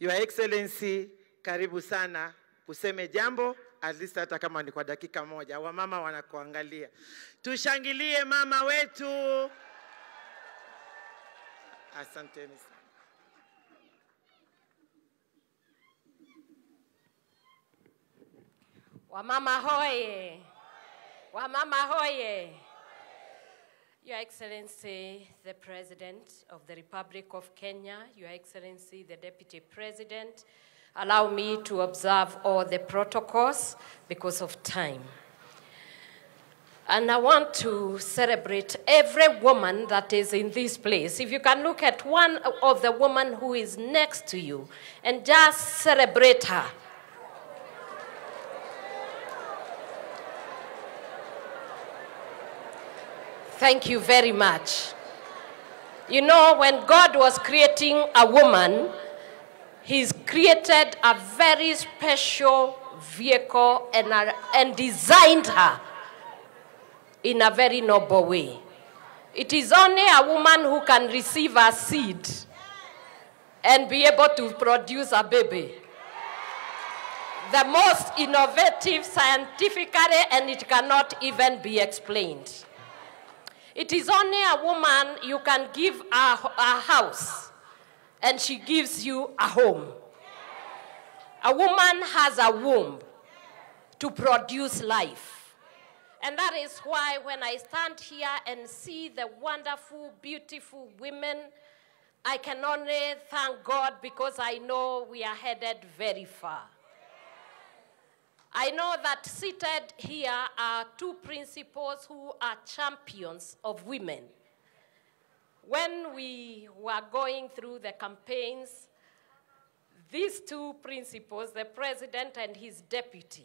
Your Excellency, karibu sana kuseme jambo, at least hata kama ni kwa dakika moja. Wamama wanakuangalia. Tushangilie mama wetu. Asanteni sana. Wamama hoye! Wamama hoye! Your Excellency, the President of the Republic of Kenya, Your Excellency, the Deputy President, allow me to observe all the protocols because of time. And I want to celebrate every woman that is in this place. If you can look at one of the women who is next to you and just celebrate her. Thank you very much. You know, when God was creating a woman, He's created a very special vehicle and designed her in a very noble way. It is only a woman who can receive a seed and be able to produce a baby. The most innovative scientifically, and it cannot even be explained. It is only a woman you can give a house, and she gives you a home. A woman has a womb to produce life. And that is why when I stand here and see the wonderful, beautiful women, I can only thank God because I know we are headed very far. I know that seated here are two principals who are champions of women. When we were going through the campaigns, these two principals, the president and his deputy,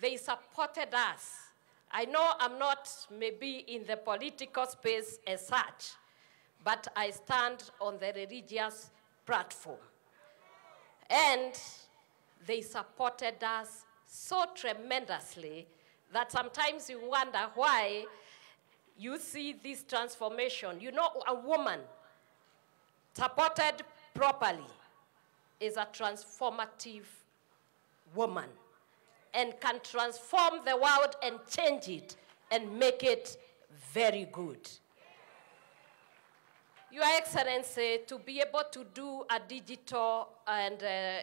they supported us. I know I'm not maybe in the political space as such, but I stand on the religious platform. And they supported us so tremendously that sometimes you wonder why you see this transformation. You know, a woman supported properly is a transformative woman and can transform the world and change it and make it very good. Your Excellency, to be able to do a digital and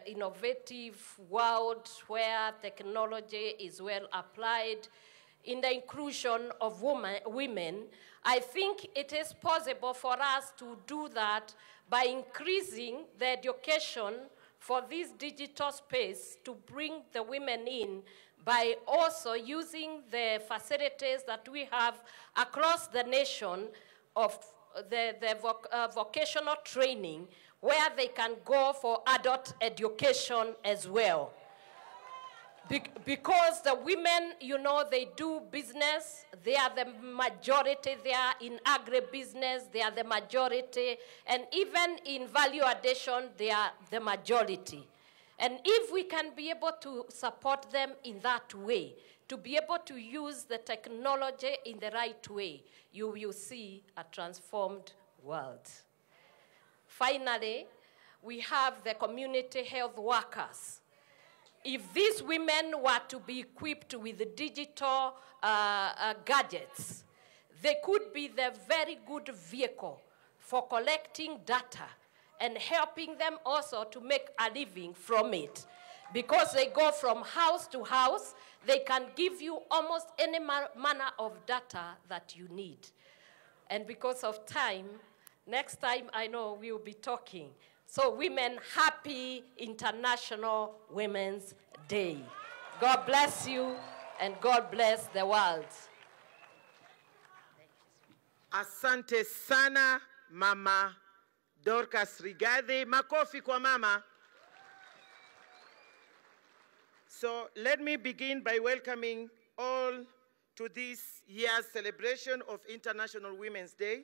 innovative world where technology is well applied in the inclusion of women, I think it is possible for us to do that by increasing the education for this digital space to bring the women in, by also using the facilities that we have across the nation of the vocational training, where they can go for adult education as well. Because the women, you know, they do business, they are the majority, they are in agribusiness, they are the majority, and even in value addition, they are the majority. And if we can be able to support them in that way, to be able to use the technology in the right way, you will see a transformed world. Finally, we have the community health workers. If these women were to be equipped with digital gadgets, they could be the very good vehicle for collecting data and helping them also to make a living from it. Because they go from house to house, they can give you almost any manner of data that you need. And because of time, next time I know we will be talking. So women, happy International Women's Day. God bless you and God bless the world. Asante sana, Mama Dorcas Rigathi. Makofi kwa mama. So let me begin by welcoming all to this year's celebration of International Women's Day.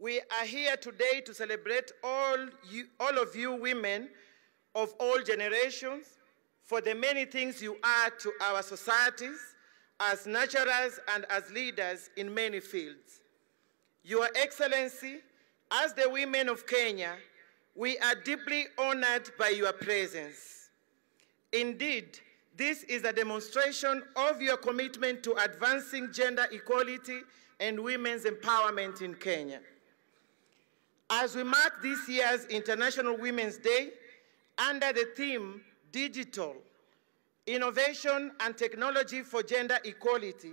We are here today to celebrate all of you women of all generations for the many things you are to our societies as nurturers and as leaders in many fields. Your Excellency, as the women of Kenya, we are deeply honored by your presence. Indeed, this is a demonstration of your commitment to advancing gender equality and women's empowerment in Kenya. As we mark this year's International Women's Day under the theme Digital, Innovation and Technology for Gender Equality,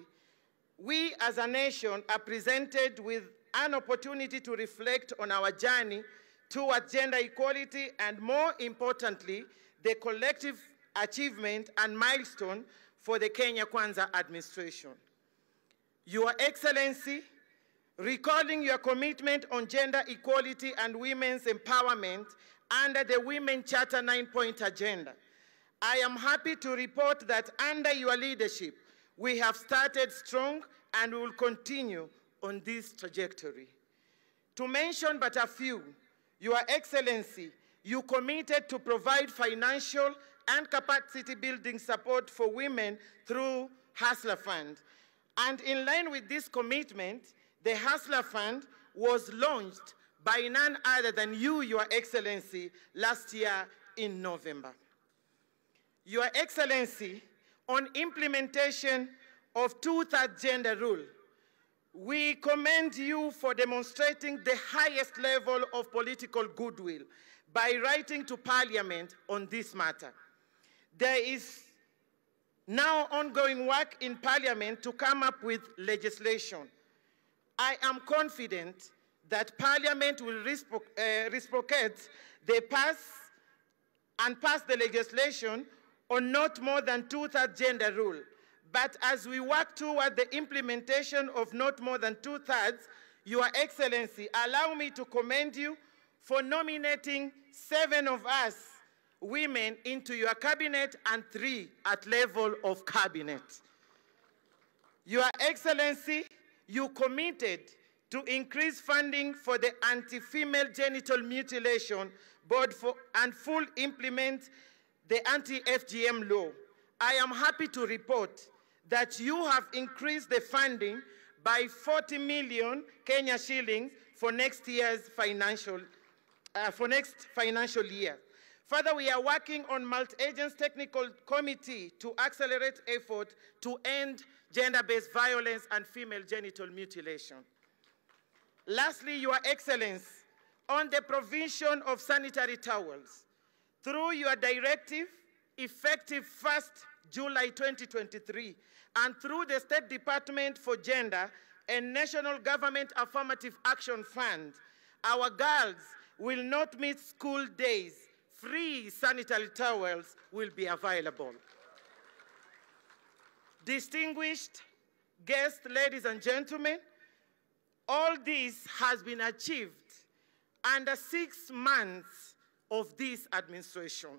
we as a nation are presented with an opportunity to reflect on our journey towards gender equality and, more importantly, the collective achievement and milestone for the Kenya Kwanza administration. Your Excellency, recalling your commitment on gender equality and women's empowerment under the Women Charter 9-point agenda, I am happy to report that under your leadership, we have started strong and will continue on this trajectory. To mention but a few, Your Excellency, you committed to provide financial and capacity building support for women through Hustler Fund. And in line with this commitment, the Hustler Fund was launched by none other than you, Your Excellency, last year in November. Your Excellency, on implementation of two-thirds gender rule, we commend you for demonstrating the highest level of political goodwill by writing to Parliament on this matter. There is now ongoing work in Parliament to come up with legislation. I am confident that Parliament will reciprocate the pass the legislation on not more than 2/3 gender rule. But as we work toward the implementation of not more than 2/3, Your Excellency, allow me to commend you for nominating 7 of us women into your cabinet and 3 at level of cabinet. Your Excellency, you committed to increase funding for the Anti-Female Genital Mutilation Board and full implement the anti-FGM law. I am happy to report that you have increased the funding by 40 million Kenya shillings for next financial year. Further, we are working on multi-agency technical committee to accelerate effort to end gender-based violence and female genital mutilation. Lastly, Your Excellency, on the provision of sanitary towels, through your directive, effective 1st July 2023, and through the State Department for Gender and National Government Affirmative Action Fund, our girls will not miss school days. Free sanitary towels will be available. Distinguished guests, ladies and gentlemen, all this has been achieved under 6 months of this administration.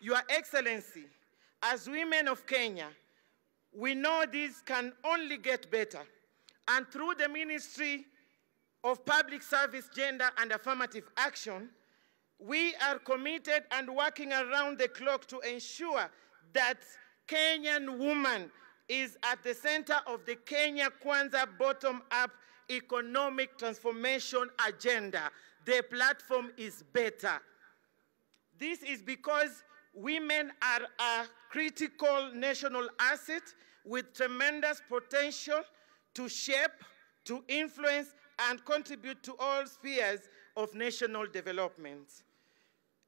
Your Excellency, as women of Kenya, we know this can only get better. And through the Ministry of Public Service, Gender and Affirmative Action, we are committed and working around the clock to ensure that Kenyan woman is at the center of the Kenya Kwanza bottom-up economic transformation agenda. The platform is better. This is because women are a critical national asset with tremendous potential to shape, to influence, and contribute to all spheres of national development.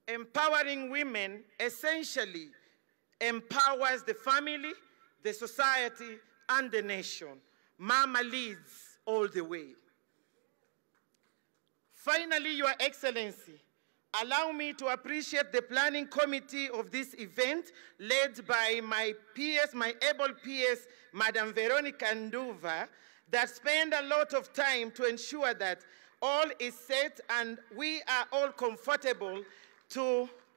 Empowering women essentially empowers the family, the society, and the nation. Mama leads all the way. Finally, Your Excellency, allow me to appreciate the planning committee of this event led by my PS, my able PS, Madam Veronica Nduva, that spend a lot of time to ensure that all is set and we are all comfortable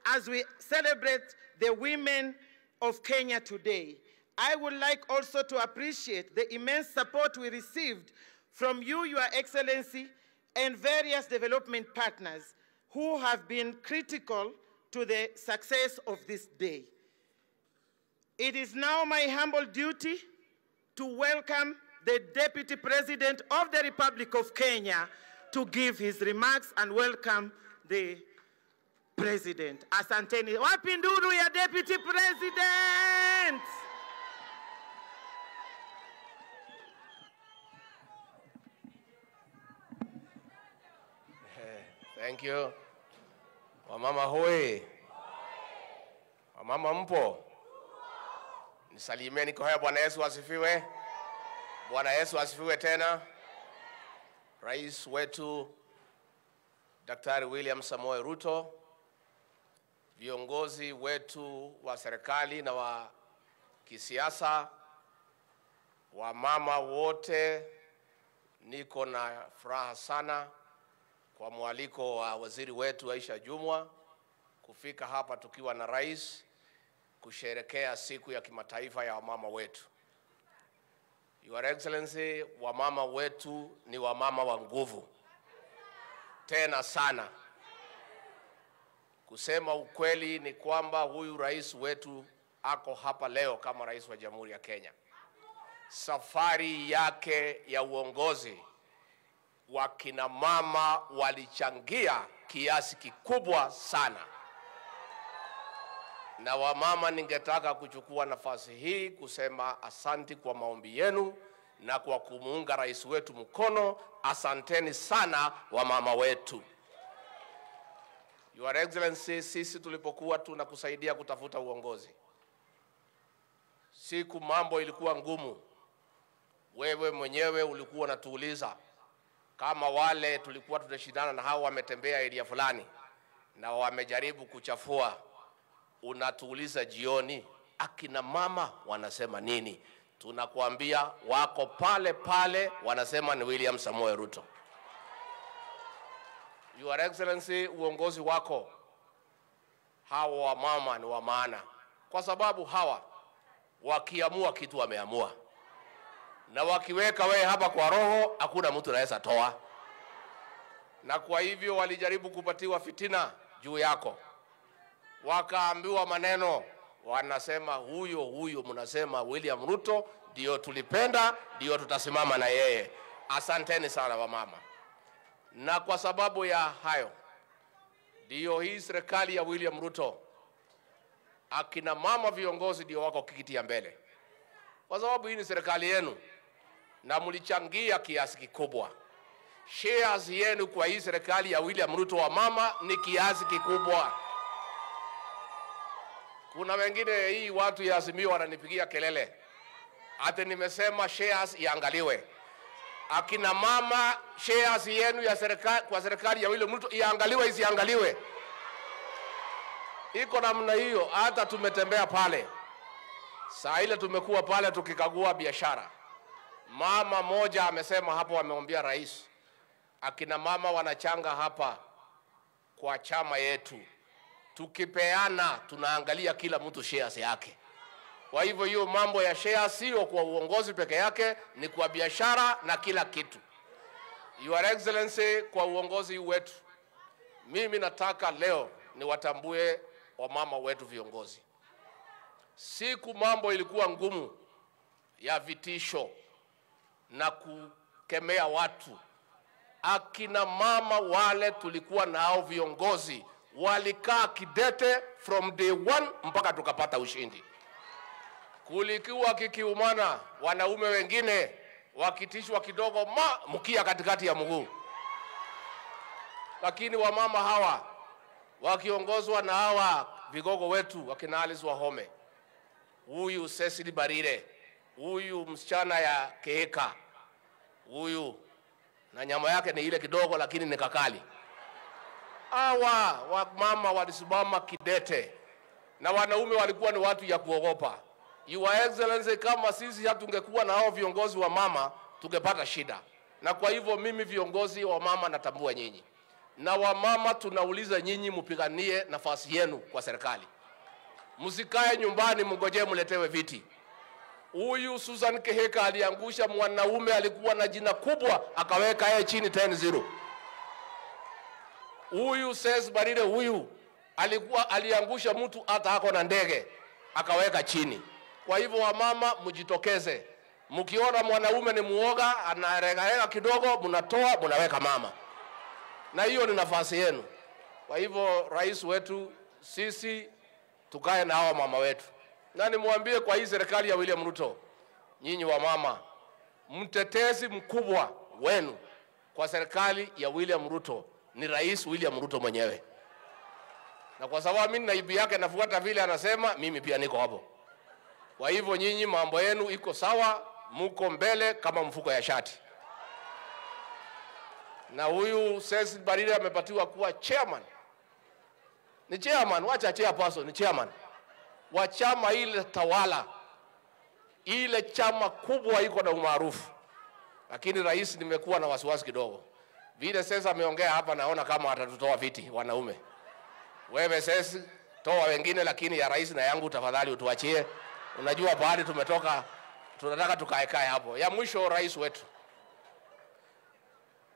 as we celebrate the women of Kenya today. I would like also to appreciate the immense support we received from you, Your Excellency, and various development partners who have been critical to the success of this day. It is now my humble duty to welcome the Deputy President of the Republic of Kenya to give his remarks and welcome the President. Asanteni. Wapi nduru ya Deputy President? Thank you. Wamama hoi. Wamama mpo. Nisalimieni kwa haya. Bwana Yesu asifiwe. Bwana Yesu asifiwe tena. Rais wetu Daktari William Samoei Ruto, viongozi wetu wa serikali na wa kisiasa, wamama wote, niko na furaha sana kwa mwaliko wa waziri wetu Aisha Jumwa kufika hapa tukiwa na rais kusherehekea siku ya kimataifa ya wamama wetu. Your Excellency, wamama wetu ni wamama wa nguvu tena sana. Kusema ukweli ni kwamba huyu rais wetu ako hapa leo kama rais wa Jamhuri ya Kenya. Safari yake ya uongozi, wakina mama walichangia kiasi kikubwa sana. Na wamama, ningetaka kuchukua nafasi hii kusema asanti kwa maombi yenu na kwa kumuunga rais wetu mkono. Asanteni sana wamama wetu. Your Excellency, sisi tulipokuwa tunakusaidia kutafuta uongozi, siku mambo ilikuwa ngumu, wewe mwenyewe ulikuwa unatuuliza kama wale tulikuwa tunashindana na hao wametembea area fulani na wamejaribu kuchafua, unatuuliza jioni, akina mama wanasema nini? Tunakuambia wako pale pale, wanasema ni William Samoei Ruto. Your Excellency, uongozi wako, hawa wa mama ni wa maana, kwa sababu hawa wakiamua kitu wameamua, na wakiweka wewe hapa kwa roho hakuna mtu anaweza toa. Na kwa hivyo walijaribu kupatiwa fitina juu yako, wakaambiwa maneno, wanasema huyo mnasema William Ruto ndio tulipenda, ndio tutasimama na yeye. Asanteni sana wamama. Na kwa sababu ya hayo, ndio hii serikali ya William Ruto, akina mama viongozi ndio wako kiti ya mbele, kwa sababu hii ni serikali yenu na mlichangia kiasi kikubwa. Shares yenu kwa hii serikali ya William Ruto wa mama ni kiasi kikubwa. Kuna wengine hii watu ya Azimio wananipigia kelele ati nimesema shares iangaliwe. Akina mama, shares yenu ya serikali kwa serikali ya William Ruto iangaliwe isiangaliwe? Iko namna hiyo. Hata tumetembea pale, saa ile tumekuwa pale tukikagua biashara, mama moja amesema hapo, ameombea rais, akina mama wanachanga hapa kwa chama yetu, tukipeana tunaangalia kila mtu shares yake. Kwa hivyo hiyo mambo ya shares sio kwa uongozi peke yake, ni kwa biashara na kila kitu. Your Excellency, kwa uongozi wetu, mimi nataka leo niwatambue wamama wetu viongozi. Siku mambo ilikuwa ngumu ya vitisho na kukemea watu, akina mama wale tulikuwa nao viongozi walikaa kidete from day one mpaka tukapata ushindi. Kulikuwa kikiumana, wanaume wengine wakitishwa kidogo, mkia katikati ya mguu, lakini wamama hawa wakiongozwa na hawa vigogo wetu wakina Alice Wahome, huyu Cecily Barire, huyu msichana ya Keheka, huyu na nyama yake ni ile kidogo lakini ni kakali. Hawa wamama walisimama kidete na wanaume walikuwa ni watu ya kuogopa. Your Excellency, kama sisi hatungekuwa na hao viongozi wa mama tungepata shida. Na kwa hivyo mimi viongozi wa mama natambua nyinyi, na wamama tunauliza nyinyi mpiganie nafasi yenu kwa serikali. Msikae nyumbani mngojee mletewe viti. Huyu Susan Keheka aliangusha mwanaume alikuwa na jina kubwa, akaweka yeye chini 10-0. Huyu Cecily Barire, huyu aliangusha mtu hata hako na ndege, akaweka chini. Kwa hivyo wamama mjitokeze, mkiona mwanaume ni muoga anaregahega kidogo, mnatoa mnaweka mama, na hiyo ni nafasi yenu. Kwa hivyo rais wetu, sisi tukae na hawa mama wetu, na nimwambie kwa hii serikali ya William Ruto, nyinyi wa mama, mtetezi mkubwa wenu kwa serikali ya William Ruto ni Rais William Ruto mwenyewe. Na kwa sababu mimi naibu yake nafuata vile anasema, mimi pia niko hapo. Kwa hivyo nyinyi mambo yenu iko sawa, muko mbele kama mfuko ya shati. Na huyu Cecily Barire amepatiwa kuwa chairman. Ni chairman, wacha chairperson, ni chairman wa chama ile tawala, ile chama kubwa iko na umaarufu. Lakini rais, nimekuwa na wasiwasi kidogo. Vile sasa ameongea hapa, naona kama atatutoa viti wanaume. Wewe sasa toa wengine, lakini ya rais na yangu tafadhali utuachie. Unajua pahali tumetoka, tunataka tukaekae hapo. Ya mwisho, rais wetu,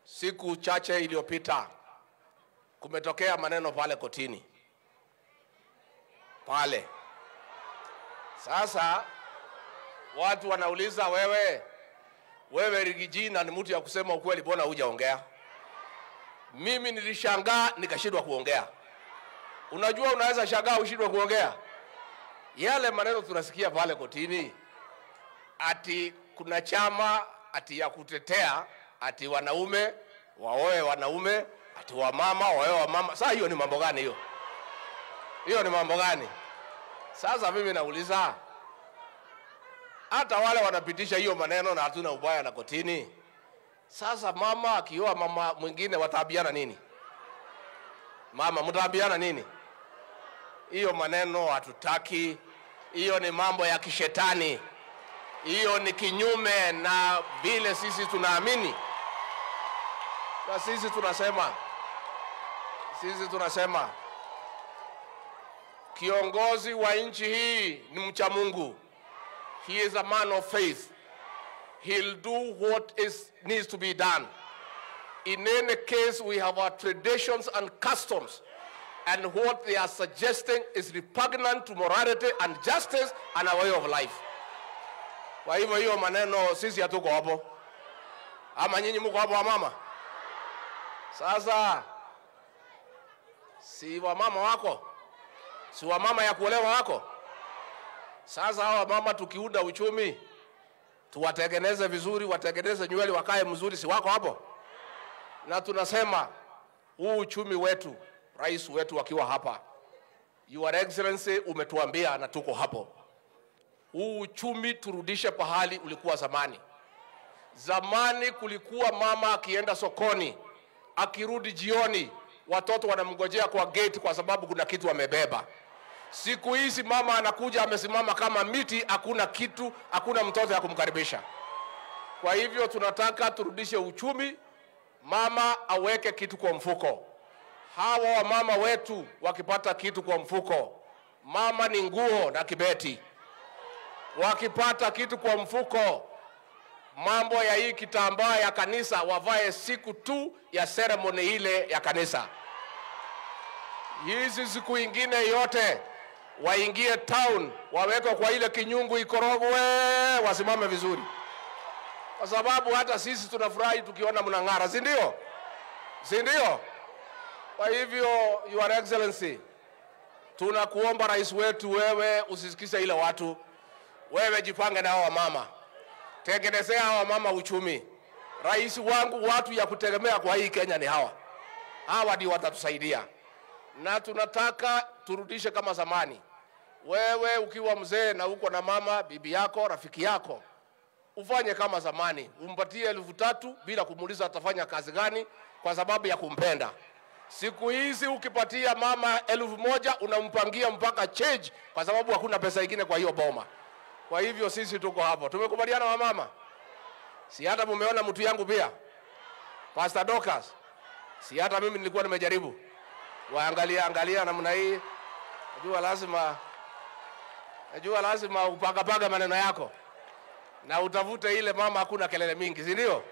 siku chache iliyopita kumetokea maneno pale kotini pale. Sasa watu wanauliza, wewe Rigijina ni mtu ya kusema ukweli, mbona hujaongea? Mimi nilishangaa nikashindwa kuongea. Unajua unaweza shangaa ushindwe kuongea. Yale maneno tunasikia pale kotini, ati kuna chama ati ya kutetea ati wanaume waoe wanaume, ati wamama waoe wamama. Sasa hiyo ni mambo gani hiyo? Hiyo ni mambo gani? Sasa mimi nauliza, hata wale wanapitisha hiyo maneno na hatuna ubaya na kotini, sasa mama akioa mama mwingine wataambiana nini? Mama mtaambiana nini? Hiyo maneno hatutaki. Hiyo ni mambo ya kishetani. Hiyo ni kinyume na vile sisi tunaamini. Na sisi tunasema kiongozi wa nchi hii ni mcha Mungu. He is a man of faith. He'll do what needs to be done. In any case, we have our traditions and customs, and what they are suggesting is repugnant to morality and justice and our way of life. Kwa hivyo hiyo maneno sisi hatuko hapo. Ama nyinyi mko hapo mama? Sasa si wa mama wako? Si wa mama ya kuolewa wako? Sasa hawa mama tukiunda uchumi, tuwatengeneze vizuri, watengeneze nywele wakae mzuri, si wako hapo? Na tunasema huu uchumi wetu, rais wetu akiwa hapa, Your Excellency umetuambia na tuko hapo. Huu uchumi turudishe pahali ulikuwa zamani. Zamani kulikuwa mama akienda sokoni, akirudi jioni, watoto wanamngojea kwa gate kwa sababu kuna kitu amebeba. Siku hizi mama anakuja amesimama kama miti, hakuna kitu, hakuna mtoto ya kumkaribisha. Kwa hivyo tunataka turudishe uchumi, mama aweke kitu kwa mfuko. Hawa wa mama wetu wakipata kitu kwa mfuko, mama ni nguo na kibeti. Wakipata kitu kwa mfuko, mambo ya hii kitambaa ya kanisa wavae siku tu ya ceremony ile ya kanisa. Hizi siku ingine yote waingie town, waweke kwa ile kinyungu ikorogwe, wasimame vizuri. Kwa sababu hata sisi tunafurahi tukiona mnang'ara, si ndio? Si ndio? Kwa hivyo Your Excellency, tunakuomba rais wetu, wewe usisikise ile watu. Wewe jipange na hawa mama. Tengenezea hawa mama uchumi. Rais wangu, watu ya kutegemea kwa hii Kenya ni hawa. Hawa ndio watatusaidia. Na tunataka turudishe kama zamani. Wewe ukiwa mzee na uko na mama, bibi yako, rafiki yako, ufanye kama zamani. Umpatie 3,000 bila kumuuliza atafanya kazi gani kwa sababu ya kumpenda. Siku hizi ukipatia mama 1,000 unampangia mpaka change kwa sababu hakuna pesa nyingine kwa hiyo boma. Kwa hivyo sisi tuko hapo. Tumekubaliana wa mama? Si hata mumeona mtu yangu pia? Pastor Dorcas. Si hata mimi nilikuwa nimejaribu. Angalia namna hii. Najua lazima upagapaga maneno yako. Na utavute ile mama hakuna kelele mingi, si ndio?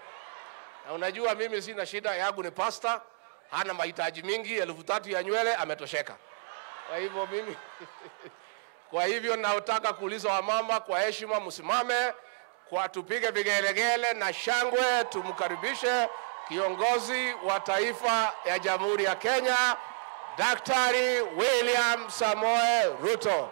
Na unajua mimi sina shida, yangu ni pastor, hana mahitaji mingi, 3,000 ya nywele ametosheka. Kwa hivyo mimi kwa hivyo naotaka kuuliza wa mama kwa heshima msimame, kwa tupige vigelegele na shangwe, tumkaribishe kiongozi wa taifa ya Jamhuri ya Kenya, Daktari William Samoei Ruto.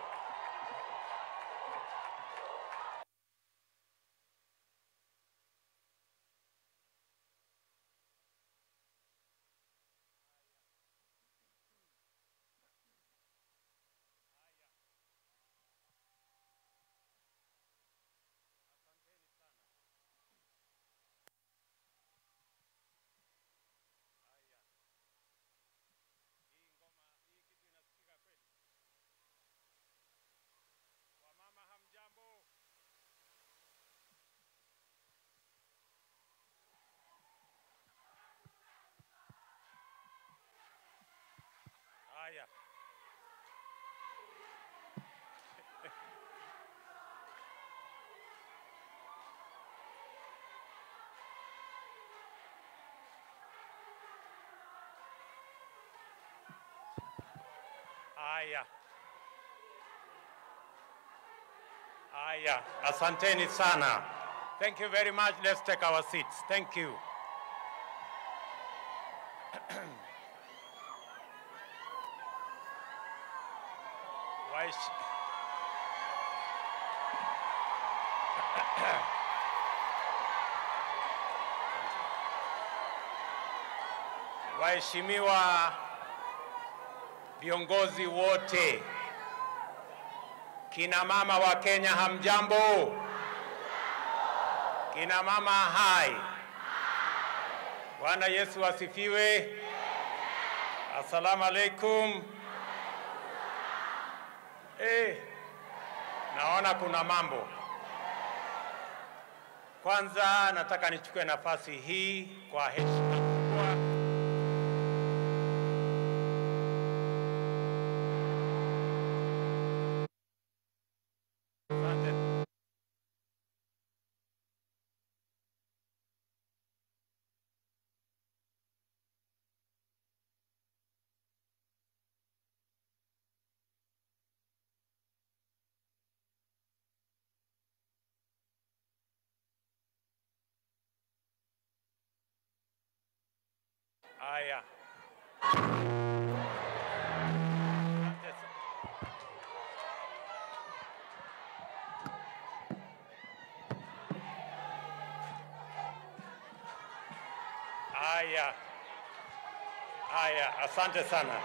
Aya, asanteni sana. Thank you very much. Let's take our seats. Thank you. Waheshimiwa viongozi wote, kina mama wa Kenya hamjambo? Kina mama hai. Bwana Yesu asifiwe. Assalamu alaikum. Naona kuna mambo. Kwanza nataka nichukue nafasi hii kwa heshima kubwa haya. Haya, asante sana.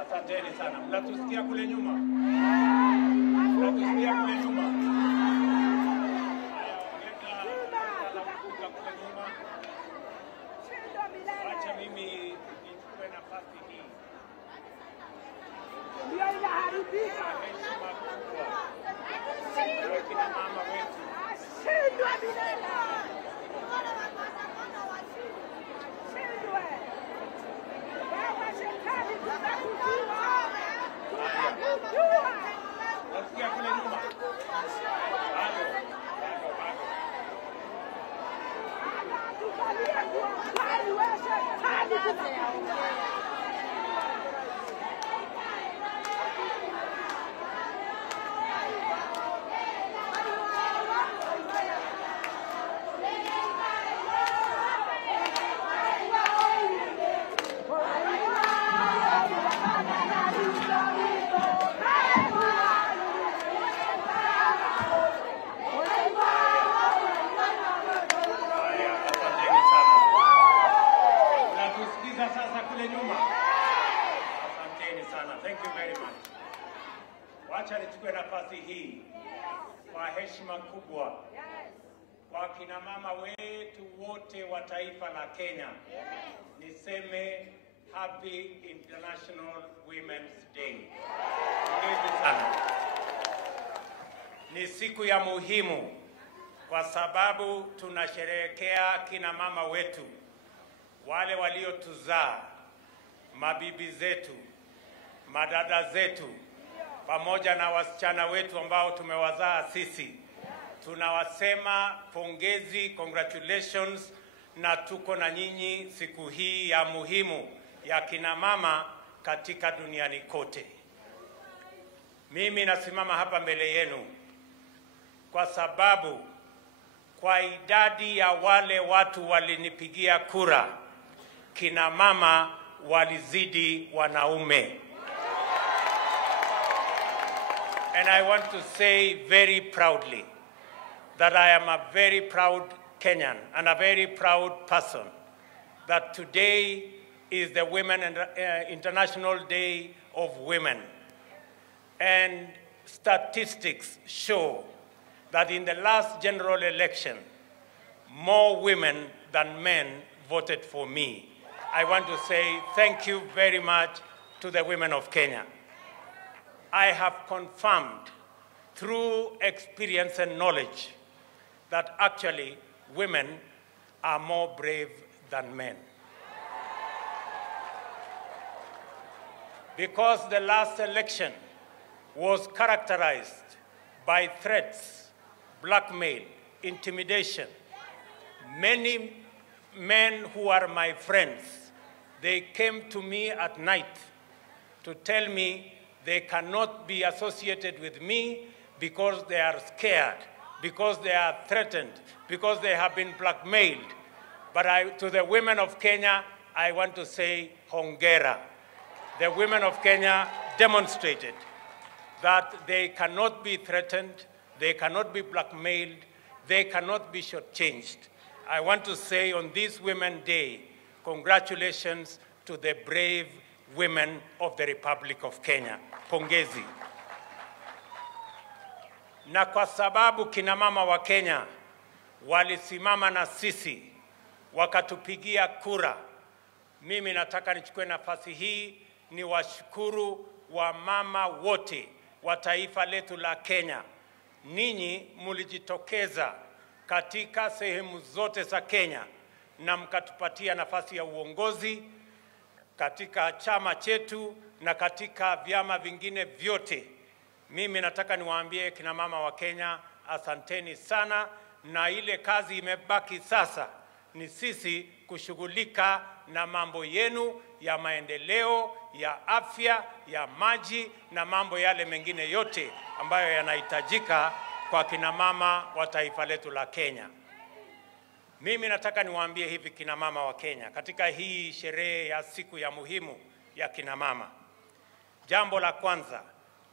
Asanteni sana. Mnatusikia kule nyuma? Mnatusikia kule nyuma? Acha mimi nichukue nafasi hii. Ndio inaharibika. Heshima kubwa. Kwa kina mama wetu. Shindwa milele. Shindwe. Baba shetani tunakujua. Tunakujua. Nasikia kule nyuma. Halo. Tukalie kwa kweli wewe shetani tunakujua. kina mama wetu wote wa taifa la Kenya. Niseme Happy International Women's Day. Pongezi sana. Ni siku ya muhimu kwa sababu tunasherehekea kina mama wetu, wale waliotuzaa, mabibi zetu, madada zetu, pamoja na wasichana wetu ambao tumewazaa sisi. Tunawasema pongezi, congratulations, na tuko na nyinyi siku hii ya muhimu ya kina mama katika duniani kote. Mimi nasimama hapa mbele yenu kwa sababu kwa idadi ya wale watu walinipigia kura, kina mama walizidi wanaume. And I want to say very proudly that I am a very proud Kenyan and a very proud person that today is the International Day of Women. And statistics show that in the last general election, more women than men voted for me. I want to say thank you very much to the women of Kenya. I have confirmed through experience and knowledge that actually women are more brave than men. Because the last election was characterized by threats, blackmail, intimidation. Many men who are my friends, they came to me at night to tell me they cannot be associated with me because they are scared, because they are threatened, because they have been blackmailed. But to the women of Kenya, I want to say hongera. The women of Kenya demonstrated that they cannot be threatened, they cannot be blackmailed, they cannot be shortchanged. I want to say on this Women's Day, congratulations to the brave women of the Republic of Kenya. Pongezi. Na kwa sababu kina mama wa Kenya walisimama na sisi, wakatupigia kura, mimi nataka nichukue nafasi hii ni washukuru wa mama wote wa taifa letu la Kenya. Ninyi mulijitokeza katika sehemu zote za Kenya na mkatupatia nafasi ya uongozi katika chama chetu na katika vyama vingine vyote. Mimi nataka niwaambie kina mama wa Kenya, asanteni sana, na ile kazi imebaki sasa ni sisi kushughulika na mambo yenu ya maendeleo, ya afya, ya maji na mambo yale mengine yote ambayo yanahitajika kwa kina mama wa taifa letu la Kenya. Mimi nataka niwaambie hivi kina mama wa Kenya katika hii sherehe ya siku ya muhimu ya kina mama. Jambo la kwanza,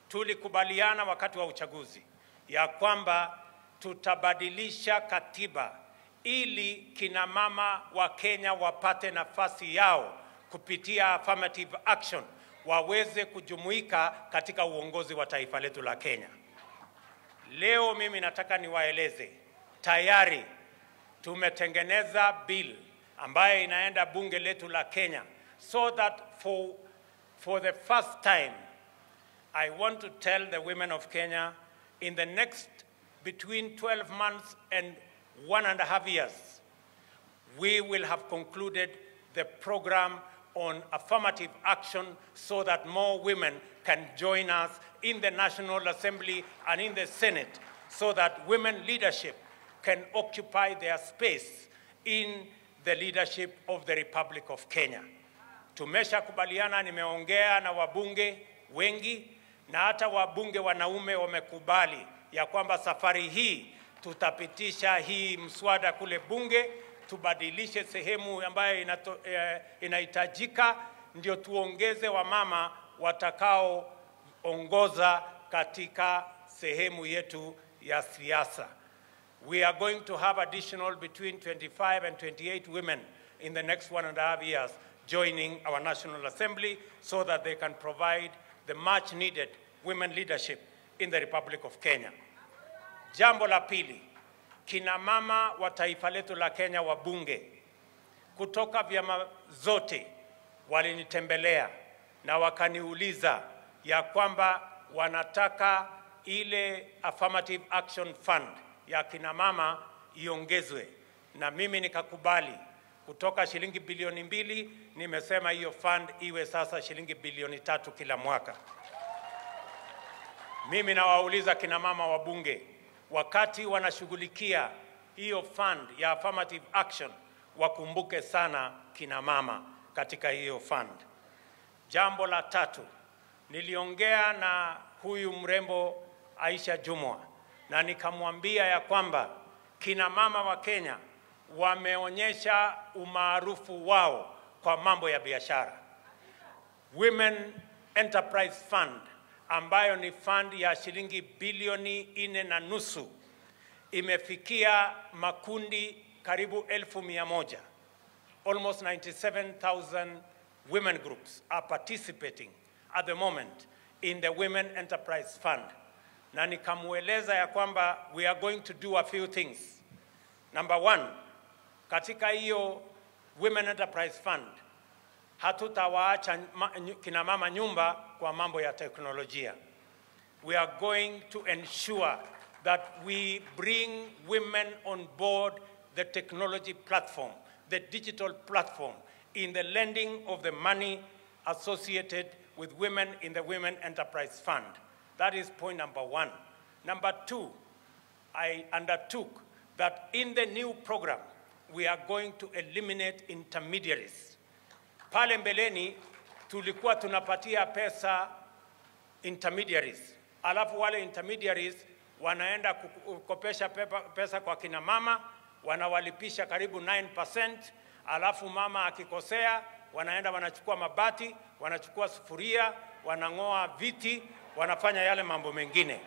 tulikubaliana wakati wa uchaguzi ya kwamba tutabadilisha katiba ili kina mama wa Kenya wapate nafasi yao kupitia affirmative action, waweze kujumuika katika uongozi wa taifa letu la Kenya. Leo mimi nataka niwaeleze, tayari tumetengeneza bill ambayo inaenda bunge letu la Kenya, so that for the first time, I want to tell the women of Kenya, in the next between 12 months and 1.5 years, we will have concluded the program on affirmative action so that more women can join us in the National Assembly and in the Senate, so that women leadership can occupy their space in the leadership of the Republic of Kenya. Tumeshakubaliana, nimeongea na wabunge wengi na hata wabunge wanaume wamekubali ya kwamba safari hii tutapitisha hii mswada kule bunge, tubadilishe sehemu ambayo inahitajika, ndio tuongeze wamama watakaoongoza katika sehemu yetu ya siasa. We are going to have additional between 25 and 28 women in the next 1.5 years joining our National Assembly so that they can provide the much needed women leadership in the Republic of Kenya. Jambo la pili, kina mama wa taifa letu la Kenya, wabunge kutoka vyama zote walinitembelea na wakaniuliza ya kwamba wanataka ile Affirmative Action Fund ya kina mama iongezwe, na mimi nikakubali. Kutoka shilingi bilioni 2 nimesema hiyo fund iwe sasa shilingi bilioni 3 kila mwaka. Mimi nawauliza kina mama wabunge, wakati wanashughulikia hiyo fund ya Affirmative Action, wakumbuke sana kina mama katika hiyo fund. Jambo la tatu, niliongea na huyu mrembo Aisha Jumwa na nikamwambia ya kwamba kina mama wa Kenya wameonyesha umaarufu wao kwa mambo ya biashara. Women Enterprise Fund ambayo ni fund ya shilingi bilioni 4.5 imefikia makundi karibu 1,100. Almost 97,000 women groups are participating at the moment in the Women Enterprise Fund. Na nikamueleza ya kwamba we are going to do a few things. Number 1, katika hiyo Women Enterprise Fund, hatutawaacha kina mama nyumba kwa mambo ya teknolojia. We are going to ensure that we bring women on board the technology platform, the digital platform, in the lending of the money associated with women in the Women Enterprise Fund. That is point number 1. Number 2, I undertook that in the new program, we are going to eliminate intermediaries. Pale mbeleni tulikuwa tunapatia pesa intermediaries, alafu wale intermediaries wanaenda kukopesha pesa kwa kina mama, wanawalipisha karibu 9%, alafu mama akikosea wanaenda wanachukua mabati, wanachukua sufuria, wanang'oa viti, wanafanya yale mambo mengine.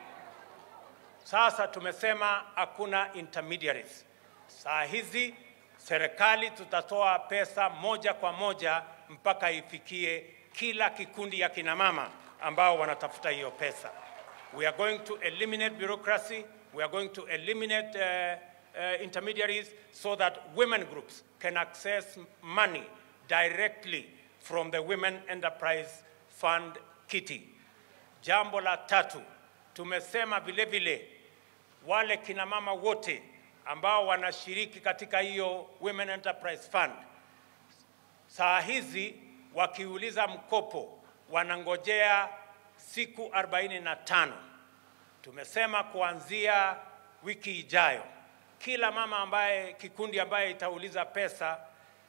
Sasa tumesema hakuna intermediaries. Saa hizi serikali tutatoa pesa moja kwa moja mpaka ifikie kila kikundi ya kina mama ambao wanatafuta hiyo pesa. We are going to eliminate bureaucracy. We are going to eliminate intermediaries so that women groups can access money directly from the Women Enterprise Fund kitty. Jambo la tatu, tumesema vile vile wale kina mama wote ambao wanashiriki katika hiyo Women Enterprise Fund, saa hizi wakiuliza mkopo wanangojea siku 45. Tumesema kuanzia wiki ijayo, kila mama ambaye kikundi ambaye itauliza pesa,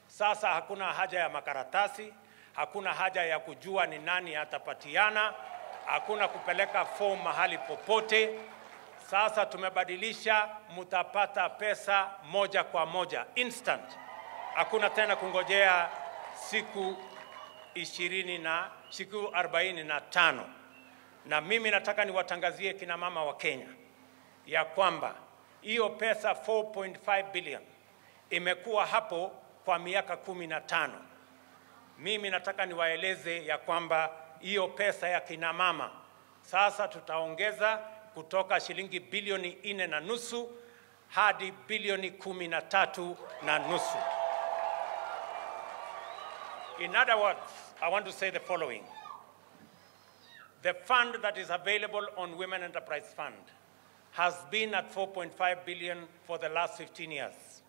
sasa hakuna haja ya makaratasi, hakuna haja ya kujua ni nani atapatiana, hakuna kupeleka form mahali popote. Sasa tumebadilisha, mutapata pesa moja kwa moja, instant. Hakuna tena kungojea siku 45. Na mimi nataka niwatangazie kina mama wa Kenya ya kwamba hiyo pesa 4.5 billion imekuwa hapo kwa miaka 15. Mimi nataka niwaeleze ya kwamba hiyo pesa ya kina mama sasa tutaongeza kutoka shilingi bilioni 4.5 hadi bilioni 13.5. In other words, I want to say the following. The fund that is available on Women Enterprise Fund has been at 4.5 billion for the last 15 years.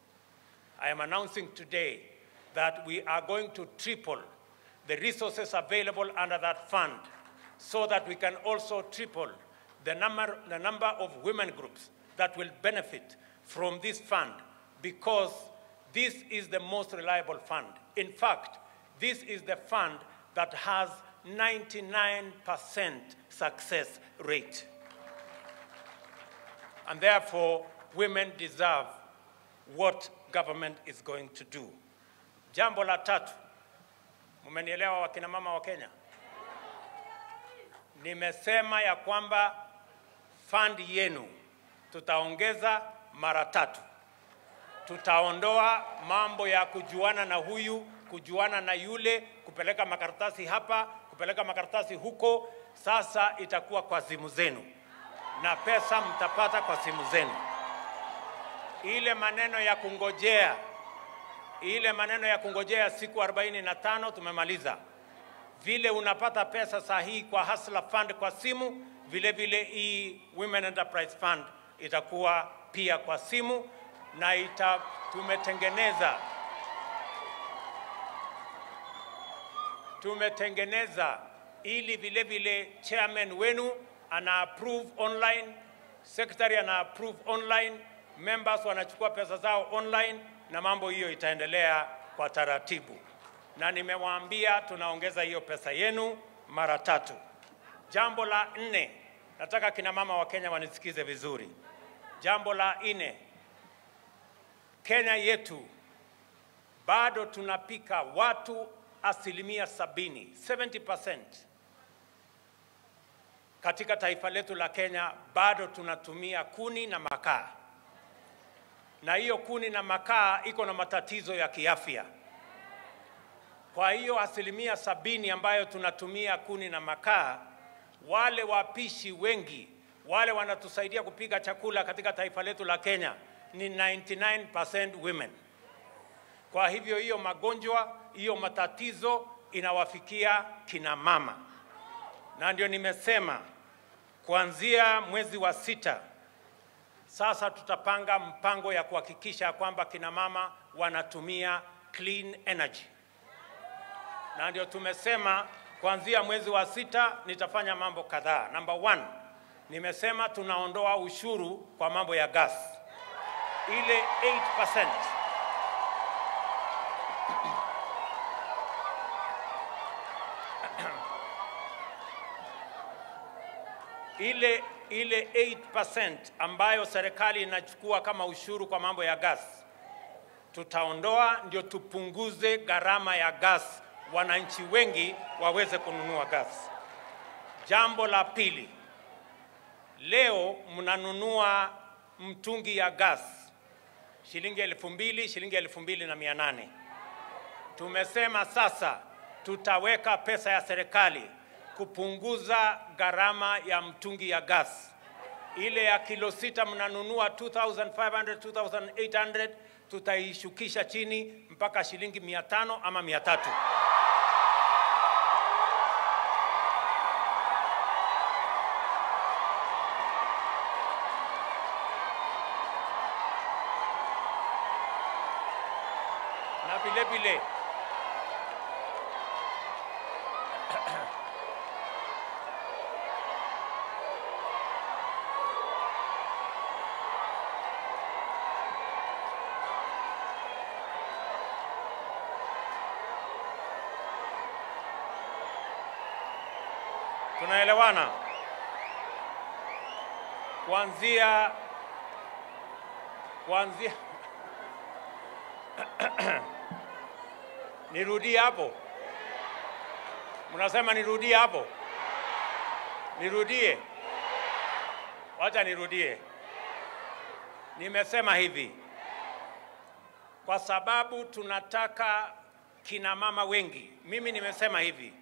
I am announcing today that we are going to triple the resources available under that fund so that we can also triple the number of women groups that will benefit from this fund, because this is the most reliable fund. In fact, this is the fund that has 99% success rate. And therefore, women deserve what government is going to do. Jambo la tatu, mumenielewa wakina mama wa Kenya? Nimesema ya kwamba fund yenu tutaongeza mara 3. Tutaondoa mambo ya kujuana na huyu, kujuana na yule, kupeleka makaratasi hapa, kupeleka makaratasi huko. Sasa itakuwa kwa simu zenu, na pesa mtapata kwa simu zenu. ile maneno ya kungojea siku 45 tumemaliza. Vile unapata pesa sahihi kwa Hustler Fund kwa simu, vile vile hii Women Enterprise Fund itakuwa pia kwa simu, na tumetengeneza ili vile vile chairman wenu ana approve online, secretary ana approve online, members wanachukua pesa zao online, na mambo hiyo itaendelea kwa taratibu. Na nimewaambia tunaongeza hiyo pesa yenu mara 3. Jambo la 4, nataka kina mama wa Kenya wanisikize vizuri. Jambo la 4, Kenya yetu bado tunapika watu 70% katika taifa letu la Kenya bado tunatumia kuni na makaa. Na hiyo kuni na makaa iko na matatizo ya kiafya. Kwa hiyo 70% ambayo tunatumia kuni na makaa, wale wapishi wengi, wale wanatusaidia kupika chakula katika taifa letu la Kenya ni 99% women. Kwa hivyo hiyo magonjwa, hiyo matatizo inawafikia kina mama. Na ndio nimesema kuanzia mwezi wa 6 sasa tutapanga mpango ya kuhakikisha kwamba kina mama wanatumia clean energy. Na ndio tumesema kuanzia mwezi wa 6 nitafanya mambo kadhaa. Number 1, nimesema tunaondoa ushuru kwa mambo ya gas. Ile 8%. Ile 8% ambayo serikali inachukua kama ushuru kwa mambo ya gas, tutaondoa ndio tupunguze gharama ya gas, wananchi wengi waweze kununua gas. Jambo la 2, leo mnanunua mtungi ya gas shilingi 2,000, shilingi 2,800. Tumesema sasa tutaweka pesa ya serikali kupunguza gharama ya mtungi ya gas. Ile ya kilo 6 mnanunua 2,500, 2,800, tutaishukisha chini mpaka shilingi 500 ama 300. Na vile vile tunaelewana? Kuanzia nirudie hapo? Mnasema nirudie hapo? Nirudie? Wacha nirudie. Nimesema hivi, kwa sababu tunataka kina mama wengi. Mimi nimesema hivi,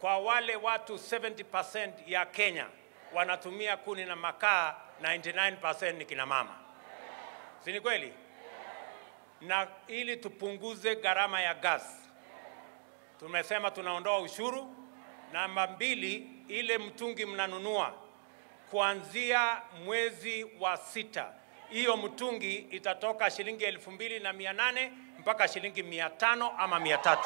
kwa wale watu 70% ya Kenya wanatumia kuni na makaa, 99% ni kina mama. Si ni kweli? Na ili tupunguze gharama ya gas, tumesema tunaondoa ushuru. Namba 2, ile mtungi mnanunua kuanzia mwezi wa 6, hiyo mtungi itatoka shilingi 2,800 mpaka shilingi 500 ama 300.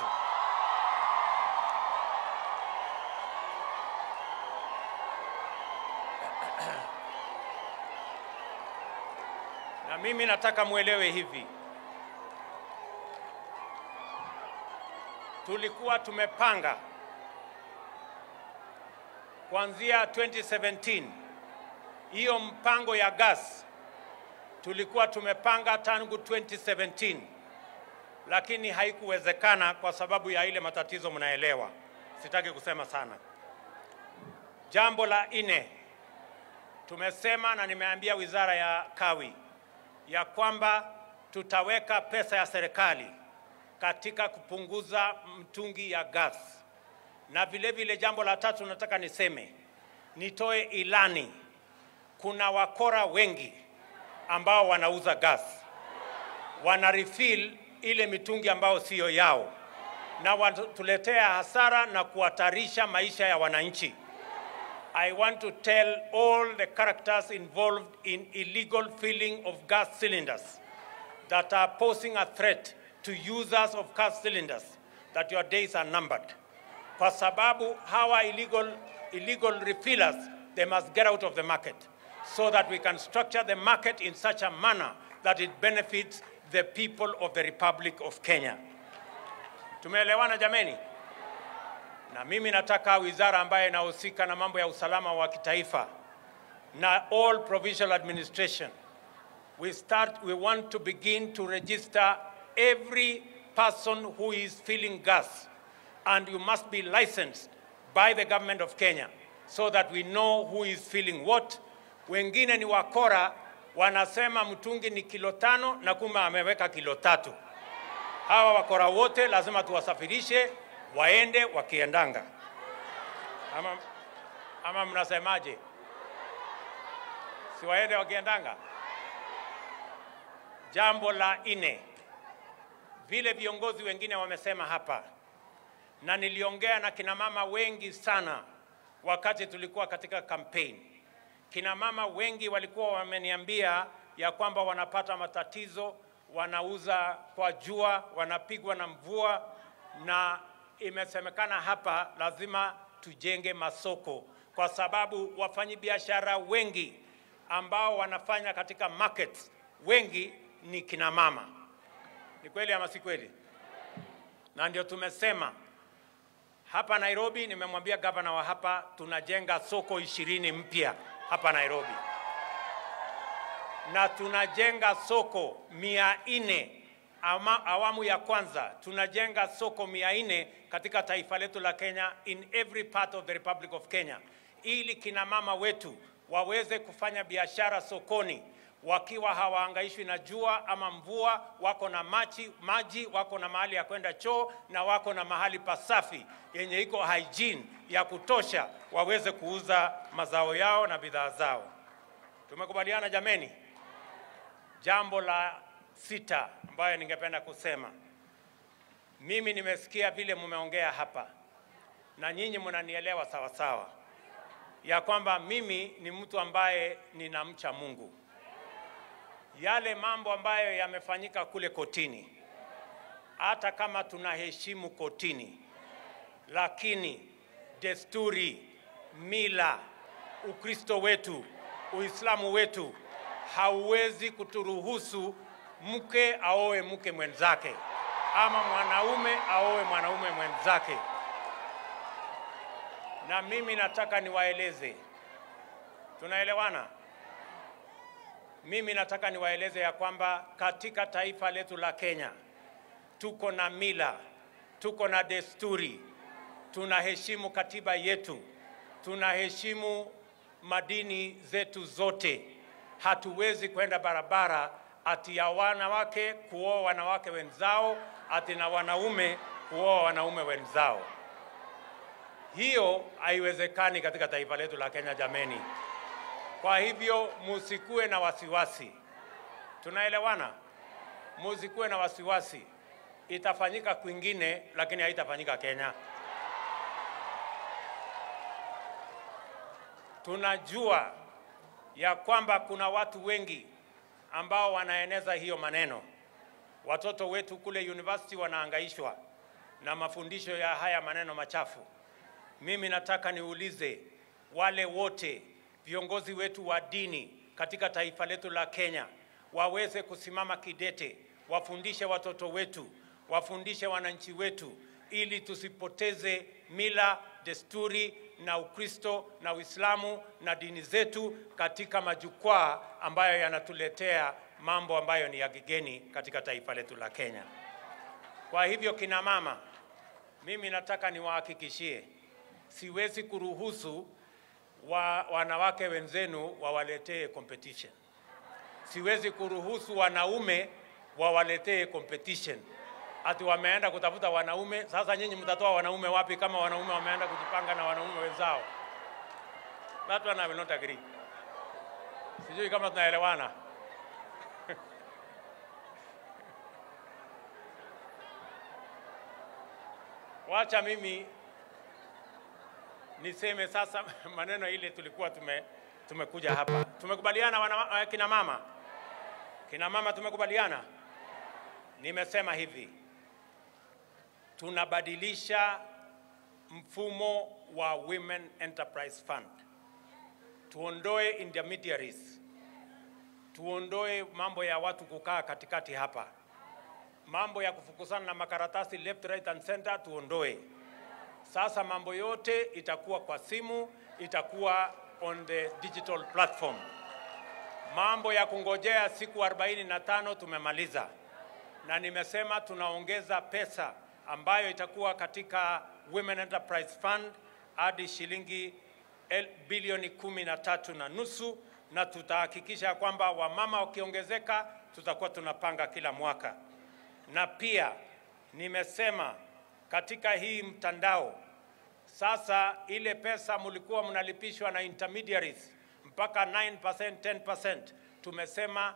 Na mimi nataka muelewe hivi, tulikuwa tumepanga kuanzia 2017 hiyo mpango ya gas, tulikuwa tumepanga tangu 2017, lakini haikuwezekana kwa sababu ya ile matatizo mnaelewa. Sitaki kusema sana. Jambo la 4, tumesema na nimeambia wizara ya Kawi ya kwamba tutaweka pesa ya serikali katika kupunguza mtungi ya gas. Na vile vile jambo la 3 nataka niseme, nitoe ilani. Kuna wakora wengi ambao wanauza gas. Wana refill ile mitungi ambao sio yao, na watuletea hasara na kuhatarisha maisha ya wananchi. I want to tell all the characters involved in illegal filling of gas cylinders that are posing a threat to users of gas cylinders that your days are numbered. Kwa sababu hawa illegal refillers, they must get out of the market so that we can structure the market in such a manner that it benefits the people of the Republic of Kenya. Tumeelewana jameni? Na mimi nataka wizara ambaye inahusika na mambo ya usalama wa kitaifa na all provincial administration, we want to begin to register every person who is filling gas, and you must be licensed by the government of Kenya so that we know who is filling what. Wengine ni wakora, wanasema mtungi ni kilo 5 na kumbe ameweka kilo 3. Hawa wakora wote lazima tuwasafirishe waende wakiendanga. Ama mnasemaje? Si waende wakiendanga? Jambo la 4, vile viongozi wengine wamesema hapa, na niliongea na kina mama wengi sana wakati tulikuwa katika campaign. Kina mama wengi walikuwa wameniambia ya kwamba wanapata matatizo, wanauza kwa jua, wanapigwa na mvua, na imesemekana hapa lazima tujenge masoko, kwa sababu wafanyabiashara wengi ambao wanafanya katika markets wengi ni kina mama. Ni kweli ama si kweli? Na ndio tumesema hapa Nairobi, nimemwambia gavana wa hapa tunajenga soko 20 mpya hapa Nairobi. Na tunajenga soko 400 awamu ya kwanza, tunajenga soko 400 katika taifa letu la Kenya, in every part of the Republic of Kenya, ili kina mama wetu waweze kufanya biashara sokoni wakiwa hawaangaishwi na jua ama mvua, wako na maji, wako na mahali ya kwenda choo, na wako na mahali pasafi yenye iko hygiene ya kutosha waweze kuuza mazao yao na bidhaa zao. Tumekubaliana jameni? Jambo la 6 ambayo ningependa kusema, mimi nimesikia vile mumeongea hapa na nyinyi mnanielewa sawa sawa ya kwamba mimi ni mtu ambaye ninamcha Mungu. Yale mambo ambayo yamefanyika kule kotini, hata kama tunaheshimu kotini, lakini desturi, mila, Ukristo wetu, Uislamu wetu hauwezi kuturuhusu mke aoe mke mwenzake ama mwanaume aoe mwanaume mwenzake. Na mimi nataka niwaeleze, tunaelewana? Mimi nataka niwaeleze ya kwamba katika taifa letu la Kenya tuko na mila, tuko na desturi, tunaheshimu katiba yetu, tunaheshimu madini zetu zote. Hatuwezi kwenda barabara ati ya wanawake kuoa wanawake wenzao, ati na wanaume kuoa wanaume wenzao. Hiyo haiwezekani katika taifa letu la Kenya jameni. Kwa hivyo musikue na wasiwasi. Tunaelewana? Musikue na wasiwasi. Itafanyika kwingine lakini haitafanyika Kenya. Tunajua ya kwamba kuna watu wengi ambao wanaeneza hiyo maneno. Watoto wetu kule university wanaangaishwa na mafundisho ya haya maneno machafu. Mimi nataka niulize wale wote viongozi wetu wa dini katika taifa letu la Kenya waweze kusimama kidete, wafundishe watoto wetu, wafundishe wananchi wetu, ili tusipoteze mila, desturi na Ukristo na Uislamu na dini zetu katika majukwaa ambayo yanatuletea mambo ambayo ni ya kigeni katika taifa letu la Kenya. Kwa hivyo kina mama, mimi nataka niwahakikishie, siwezi kuruhusu wanawake wenzenu wawaletee competition. Siwezi kuruhusu wanaume wawaletee competition. Ati wameenda kutafuta wanaume, sasa nyinyi mtatoa wanaume wapi kama wanaume wameenda kujipanga na wanaume wenzao? That one I will not agree. Sijui kama tunaelewana. wacha mimi niseme sasa maneno ile tulikuwa tumekuja hapa. Tumekubaliana kina mama? Kina mama tumekubaliana? Nimesema hivi, tunabadilisha mfumo wa Women Enterprise Fund. Tuondoe intermediaries. Tuondoe mambo ya watu kukaa katikati hapa. Mambo ya kufukusana na makaratasi left, right and center tuondoe. Sasa mambo yote itakuwa kwa simu, itakuwa on the digital platform. Mambo ya kungojea siku 45 tumemaliza. Na nimesema tunaongeza pesa ambayo itakuwa katika Women Enterprise Fund hadi shilingi bilioni 13.5, na tutahakikisha kwamba wamama wakiongezeka tutakuwa tunapanga kila mwaka. Na pia nimesema katika hii mtandao sasa ile pesa mlikuwa mnalipishwa na intermediaries mpaka 9%, 10%, tumesema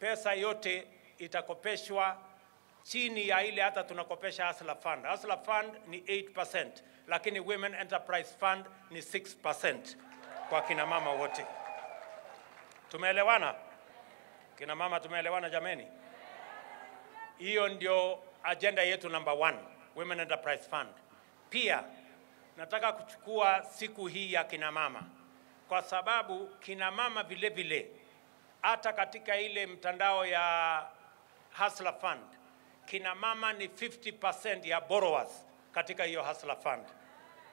pesa yote itakopeshwa chini ya ile hata tunakopesha Hustler Fund. Hustler Fund ni 8%, lakini Women Enterprise Fund ni 6% kwa kina mama wote. Tumeelewana? Kina mama tumeelewana jameni? Hiyo ndio agenda yetu number 1, Women Enterprise Fund. Pia nataka kuchukua siku hii ya kina mama kwa sababu kina mama vile vile hata katika ile mtandao ya Hustler Fund kina mama ni 50% ya borrowers katika hiyo Hustler Fund.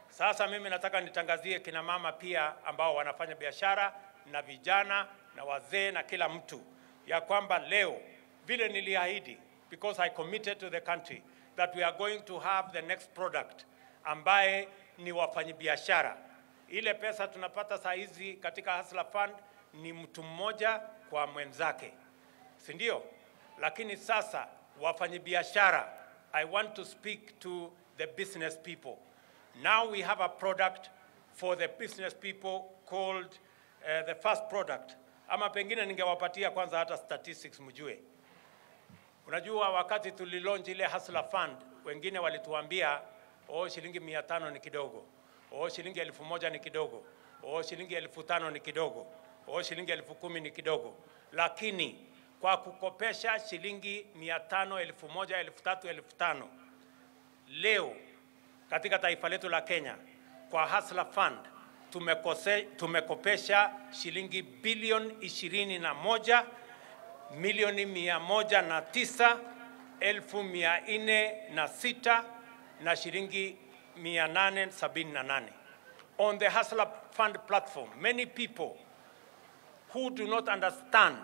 Sasa mimi nataka nitangazie kina mama pia ambao wanafanya biashara na vijana na wazee na kila mtu ya kwamba leo vile niliahidi, because I committed to the country that we are going to have the next product ambaye ni wafanyabiashara. Ile pesa tunapata saa hizi katika Hustler Fund ni mtu mmoja kwa mwenzake, si ndio? Lakini sasa wafanyabiashara, I want to speak to the business people. Now we have a product for the business people called the first product. Ama pengine ningewapatia kwanza hata statistics mjue. Unajua wakati tulilaunch ile Hustler Fund, wengine walituambia shilingi 500 ni kidogo. Shilingi 1000 ni kidogo. Shilingi 5000 ni kidogo. Shilingi 10000 ni kidogo. Lakini kwa kukopesha shilingi 500, 1000, 3000, 5000 leo katika taifa letu la Kenya kwa Hustler Fund tumekopesha shilingi bilioni 21 milioni 109,406 na shilingi 878. On the Hustler Fund platform, many people who do not understand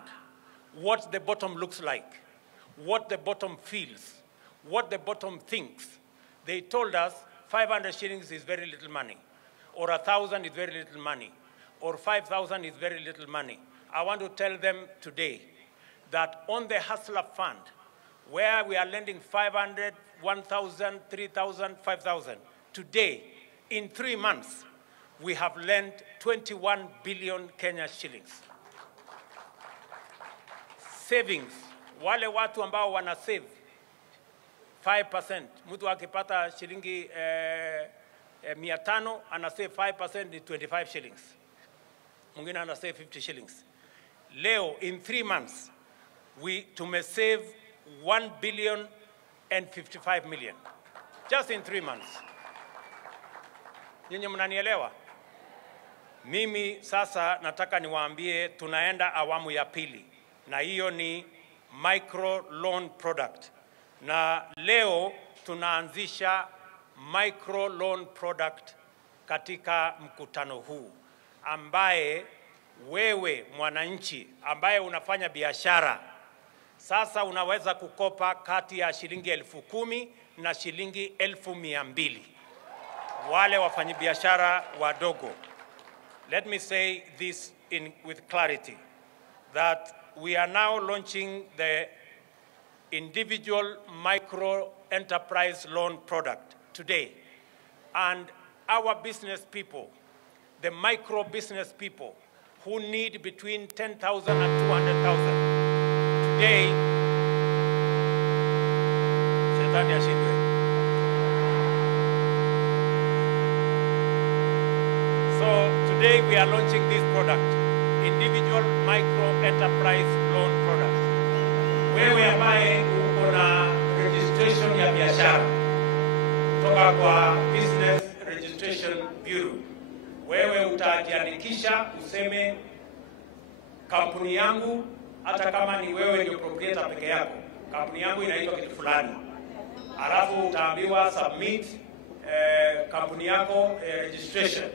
what the bottom looks like, what the bottom feels, what the bottom thinks, they told us 500 shillings is very little money, or 1,000 is very little money, or 5,000 is very little money. I want to tell them today that on the Hustler Fund, where we are lending 500, 1,000, 3,000, 5,000, today, in 3 months, we have lent 21 billion Kenya shillings. Savings, wale watu ambao wana save 5%, mtu akipata shilingi 500 ana save 5% ni 25 shillings. Mwingine ana save 50 shillings. Leo in 3 months tume save 1 billion and 55 million. Just in 3 months. Nyinyi mnanielewa? Mimi sasa nataka niwaambie tunaenda awamu ya pili. Na hiyo ni micro loan product. Na leo tunaanzisha micro loan product katika mkutano huu ambaye wewe mwananchi ambaye unafanya biashara sasa unaweza kukopa kati ya shilingi 10,000 na shilingi 1,200. Wale wafanyabiashara wadogo. Let me say this with clarity that we are now launching the individual micro enterprise loan product today. And our business people, the micro business people who need between 10,000 and 200,000, today, shetani ashindwe. Today we are launching this product, individual micro enterprise loan product. Wewe ambaye uko na registration ya biashara kutoka kwa Business Registration Bureau, wewe utajiandikisha useme kampuni yangu, hata kama ni wewe ndio proprietor peke yako, kampuni yangu inaitwa kitu fulani. Alafu utaambiwa submit kampuni yako registration.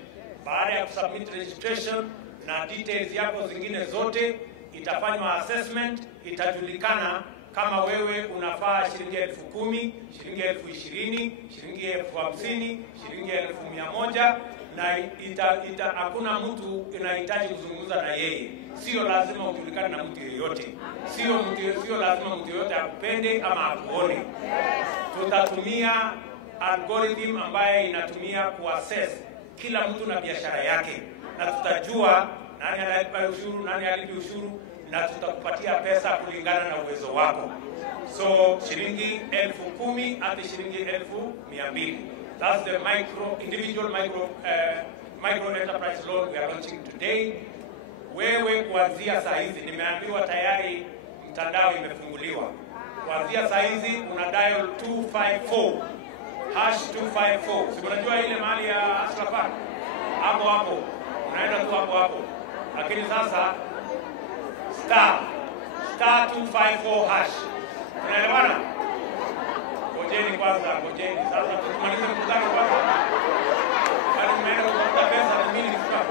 Baada ya kusubmit registration na details yako zingine zote, itafanywa assessment, itajulikana kama wewe unafaa shilingi 10,000, shilingi 20,000, shilingi 50,000, shilingi 100,000, na hakuna mtu inahitaji kuzungumza na yeye. Sio lazima ujulikane na mtu yeyote. Sio lazima mtu yeyote akupende ama akuone. Tutatumia algorithm ambaye inatumia kuassess kila mtu na biashara yake, na tutajua nani analipa ushuru, nani halipi ushuru, na tutakupatia pesa kulingana na uwezo wako. So shilingi 10,000 hadi shilingi 200,000. That's the individual micro enterprise loan we are launching today. Wewe kuanzia saa hizi, nimeambiwa tayari mtandao imefunguliwa. Kuanzia saa hizi una dial 254 #254. Si unajua ile mahali ya Hustler hapo unaenda tu hapo, lakini sasa star 254 #. Unaelewana? Ngojeni kwanza, ngojeni. Sasa tumalize mkutano kwanza. Bali mmeenda kutafuta pesa na mimi nifuka.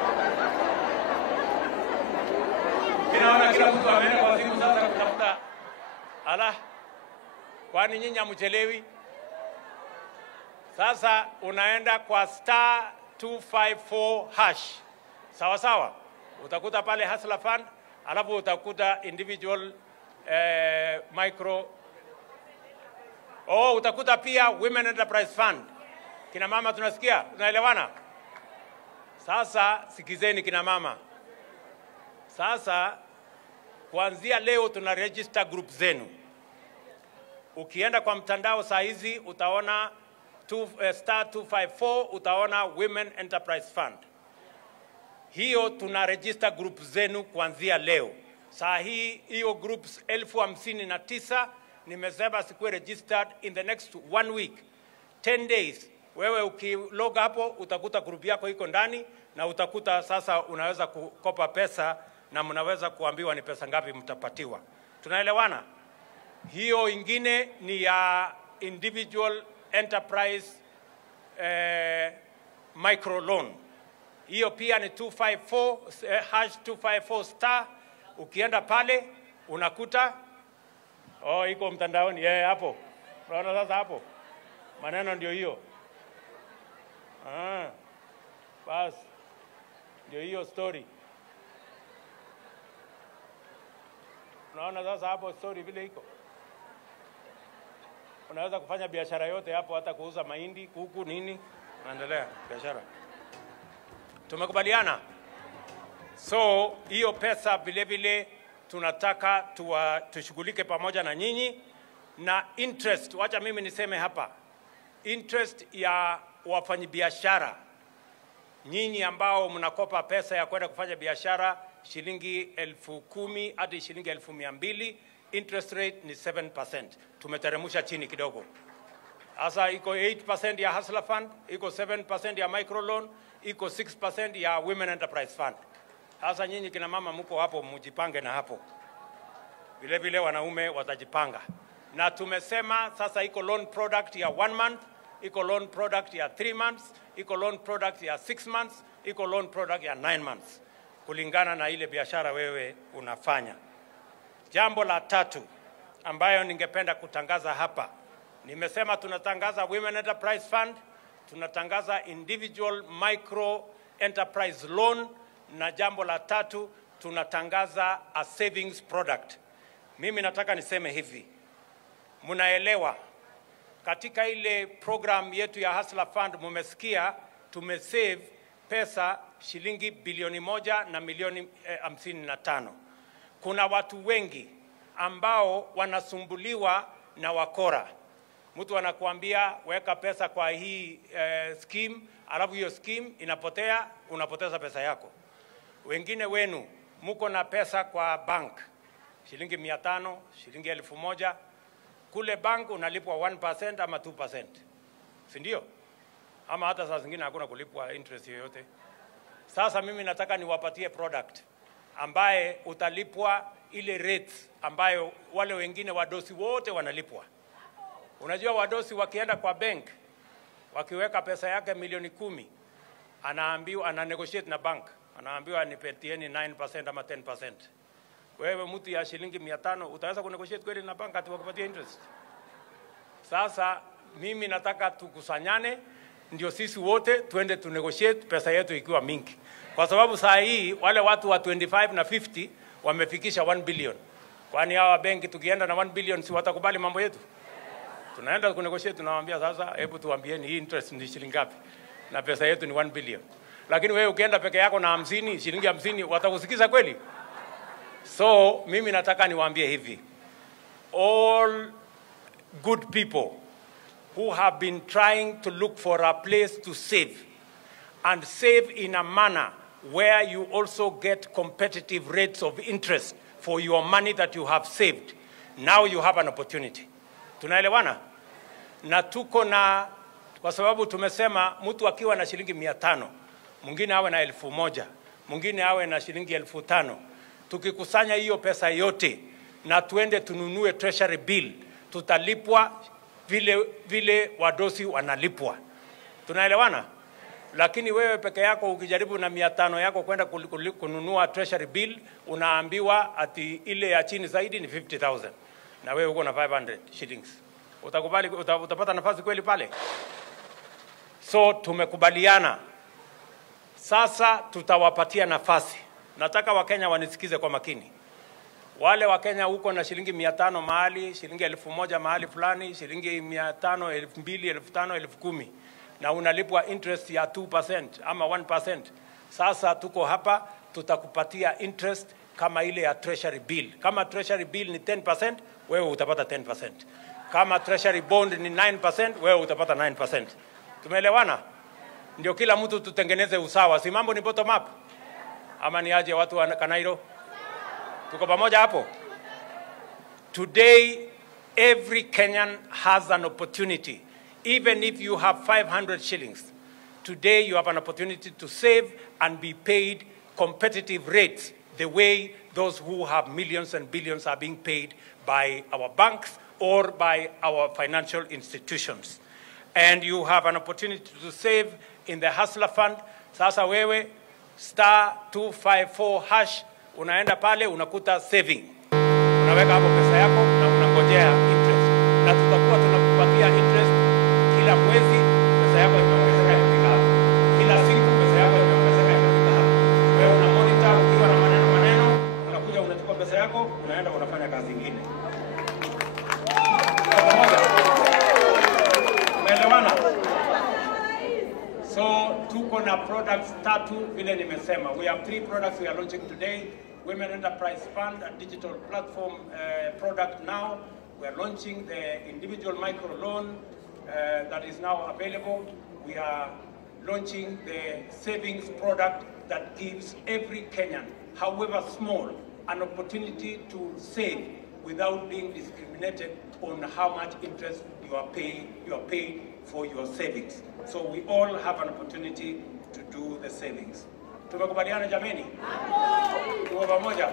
Ninaona kila mtu ameenda kwa simu sasa kutafuta. Ala. Kwani nyinyi hamchelewi? Sasa unaenda kwa star 254 #. Sawa sawa? Utakuta pale Hustler Fund, alafu utakuta individual micro. Utakuta pia Women Enterprise Fund. Kina mama tunasikia? Tunaelewana? Sasa sikizeni kina mama. Sasa kuanzia leo tuna register group zenu. Ukienda kwa mtandao saa hizi utaona star 254, utaona Women Enterprise Fund. Hiyo tuna register group zenu kuanzia leo. Saa hii hiyo groups 59,000 nimesema sikuwe registered in the next 1 week, 10 days. Wewe ukilog hapo utakuta group yako iko ndani, na utakuta sasa unaweza kukopa pesa na mnaweza kuambiwa ni pesa ngapi mtapatiwa. Tunaelewana? Hiyo ingine ni ya individual enterprise micro loan. Hiyo pia ni 254 #254 star. Ukienda pale unakuta iko mtandaoni hapo. Unaona sasa hapo? Maneno ndio hiyo. Bas. Ndio hiyo story. Unaona sasa hapo story vile iko. Unaweza kufanya biashara yote hapo, hata kuuza mahindi, kuku, nini, naendelea biashara. Tumekubaliana? So hiyo pesa vile vile tunataka tushughulike pamoja na nyinyi, na interest, wacha mimi niseme hapa, interest ya wafanyabiashara, nyinyi ambao mnakopa pesa ya kwenda kufanya biashara shilingi 10,000 hadi shilingi 12,000, interest rate ni 7%. Tumeteremsha chini kidogo. Sasa iko 8% ya Hustler Fund, iko 7% ya micro loan, iko 6% ya Women Enterprise Fund. Sasa nyinyi kina mama mko hapo, mjipange na hapo. Vile vile wanaume watajipanga. Na tumesema sasa iko loan product ya 1 month, iko loan product ya 3 months, iko loan product ya 6 months, iko loan product ya 9 months. Kulingana na ile biashara wewe unafanya. Jambo la tatu ambayo ningependa kutangaza hapa. Nimesema tunatangaza Women Enterprise Fund, tunatangaza individual micro enterprise loan, na jambo la tatu tunatangaza a savings product. Mimi nataka niseme hivi. Mnaelewa katika ile program yetu ya Hustler Fund mumesikia tumesave pesa shilingi bilioni 1 na milioni 55. Kuna watu wengi ambao wanasumbuliwa na wakora. Mtu anakuambia weka pesa kwa hii scheme, alafu hiyo scheme inapotea, unapoteza pesa yako. Wengine wenu muko na pesa kwa bank, shilingi 500, shilingi 1000, kule bank unalipwa 1% ama 2%, si ndio? Ama hata saa zingine hakuna kulipwa interest yoyote. Sasa mimi nataka niwapatie product ambaye utalipwa ile rates ambayo wale wengine wadosi wote wanalipwa. Unajua wadosi wakienda kwa bank, wakiweka pesa yake milioni 10, anaambiwa, ana negotiate na bank, anaambiwa nipetieni 9% ama 10%. Wewe mtu ya shilingi 500 utaweza kunegotiate kweli na bank ati wakupatie interest? Sasa mimi nataka tukusanyane ndio sisi wote tuende tu negotiate pesa yetu ikiwa mingi. Kwa sababu saa hii wale watu wa 25 na 50 wamefikisha 1 billion. Kwani hawa benki tukienda na 1 billion si watakubali mambo yetu? Tunaenda kunegotiate, tunawaambia sasa hebu tuambieni hii interest ni shilingi ngapi na pesa yetu ni 1 billion. Lakini wewe ukienda peke yako na 50, shilingi 50, watakusikiza kweli? So mimi nataka niwaambie hivi, all good people who have been trying to look for a place to save and save in a manner where you also get competitive rates of interest for your money that you have saved, now you have an opportunity. Tunaelewana? Na tuko na, kwa sababu tumesema mtu akiwa na shilingi 500, mwingine awe na 1000, mwingine awe na shilingi 5000. Tukikusanya hiyo pesa yote na tuende tununue treasury bill, tutalipwa vile wadosi wanalipwa. Tunaelewana? Lakini wewe peke yako ukijaribu na 500 yako kwenda kununua treasury bill, unaambiwa ati ile ya chini zaidi ni 50,000 na wewe uko na 500 shillings. Utakubali? Utapata nafasi kweli pale? So tumekubaliana. Sasa tutawapatia nafasi. Nataka Wakenya wanisikize kwa makini. Wale Wakenya huko na shilingi 500 mahali, shilingi 1000 mahali fulani, shilingi 500, 2000, 5000, 10,000 na unalipwa interest ya 2% ama 1%. Sasa tuko hapa tutakupatia interest kama ile ya treasury bill. Kama treasury bill ni 10%, wewe utapata 10%. Kama treasury bond ni 9%, wewe utapata 9%. Tumeelewana? Ndio kila mtu tutengeneze usawa. Si mambo ni bottom up? Ama ni aje watu wa Kanairo? Tuko pamoja hapo? Today, every Kenyan has an opportunity. Even if you have 500 shillings, today you have an opportunity to save and be paid competitive rates the way those who have millions and billions are being paid by our banks or by our financial institutions. And you have an opportunity to save in the Hustler Fund. Sasa wewe, *254#, unaenda pale unakuta saving. Unaweka hapo pesa yako na unangojea interest. Na tutakuwa tunakupatia interest kila mwezi, pesa yako imeongezeka ikifika hapo. Kila siku pesa yako imeongezeka ikifika hapo. Wewe una monitor ukiwa na maneno, unakuja unachukua pesa yako, unaenda unafanya kazi nyingine. Umeelewana? So tuko na products 3 vile nimesema. We have 3 products we are launching today. Women Enterprise Fund, a digital platform product now. We are launching the individual micro loan that is now available. We are launching the savings product that gives every Kenyan, however small, an opportunity to save without being discriminated on how much interest you are paid for your savings. So we all have an opportunity to do the savings. Tumekubaliana jameni? Tuko pamoja?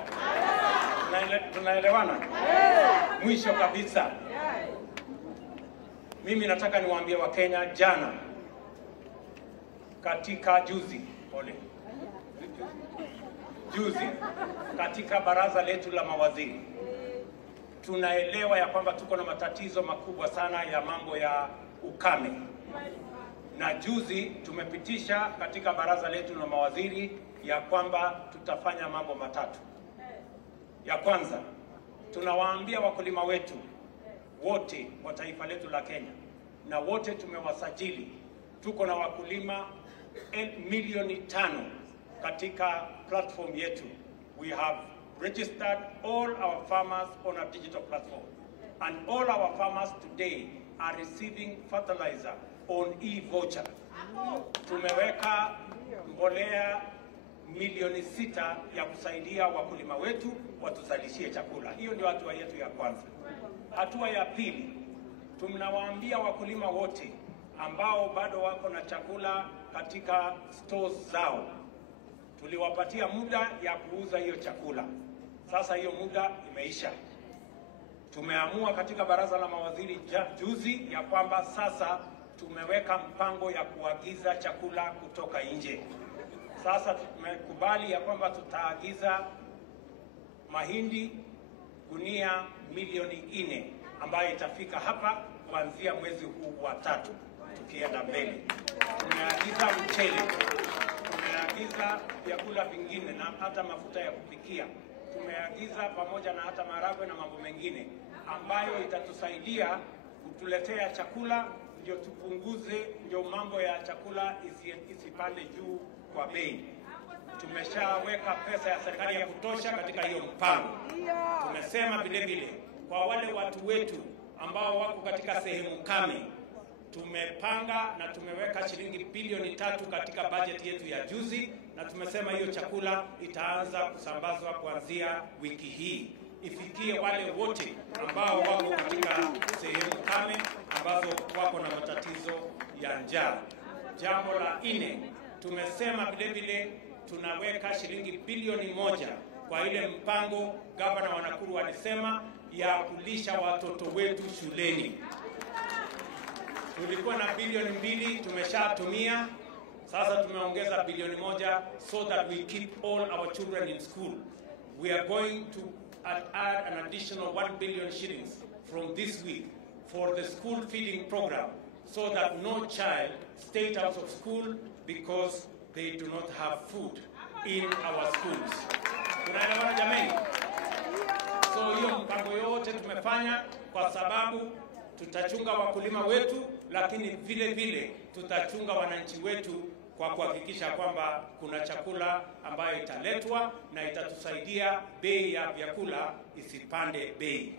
Tunaelewana? Mwisho kabisa, mimi nataka niwaambie Wakenya, jana katika juzi katika baraza letu la mawaziri tunaelewa ya kwamba tuko na matatizo makubwa sana ya mambo ya ukame. Na juzi tumepitisha katika baraza letu la mawaziri ya kwamba tutafanya mambo 3. Ya kwanza, tunawaambia wakulima wetu wote wa taifa letu la Kenya, na wote tumewasajili. Tuko na wakulima 5,000,000 katika platform yetu. We have registered all our farmers on a digital platform, and all our farmers today are receiving fertilizer on e-voucher. Tumeweka mbolea milioni 6 ya kusaidia wakulima wetu watuzalishie chakula. Hiyo ndio hatua yetu ya kwanza. Hatua ya pili, tunawaambia wakulima wote ambao bado wako na chakula katika stores zao, tuliwapatia muda ya kuuza hiyo chakula. Sasa hiyo muda imeisha. Tumeamua katika baraza la mawaziri juzi ya kwamba sasa tumeweka mpango ya kuagiza chakula kutoka nje. Sasa tumekubali ya kwamba tutaagiza mahindi gunia milioni 4 ambayo itafika hapa kuanzia mwezi huu wa 3 tukienda mbele. Tumeagiza mchele, tumeagiza vyakula vingine na hata mafuta ya kupikia. Tumeagiza pamoja na hata maharagwe na mambo mengine ambayo itatusaidia kutuletea chakula, ndio tupunguze, ndio mambo ya chakula isipande juu kwa bei. Tumeshaweka pesa ya serikali ya kutosha katika hiyo mpango. Tumesema vile vile kwa wale watu wetu ambao wako katika sehemu kame, tumepanga na tumeweka shilingi bilioni 3 katika bajeti yetu ya juzi, na tumesema hiyo chakula itaanza kusambazwa kuanzia wiki hii, ifikie wale wote ambao wako katika sehemu kame ambazo wako na matatizo ya njaa. Jambo la 4, tumesema vile vile tunaweka shilingi bilioni 1 kwa ile mpango gavana wa Nakuru alisema ya kulisha watoto wetu shuleni. Tulikuwa na bilioni 2 tumeshatumia, sasa tumeongeza bilioni 1 so that we keep all our children in school. We are going to add an additional 1 billion shillings from this week for the school feeding program so that no child stays out of school because they do not have food in our schools. Tunaelewana jamani? So hiyo mpango yote tumefanya kwa sababu tutachunga wakulima wetu, lakini vile vile tutachunga wananchi wetu kwa kuhakikisha kwamba kuna chakula ambayo italetwa na itatusaidia bei ya vyakula isipande bei.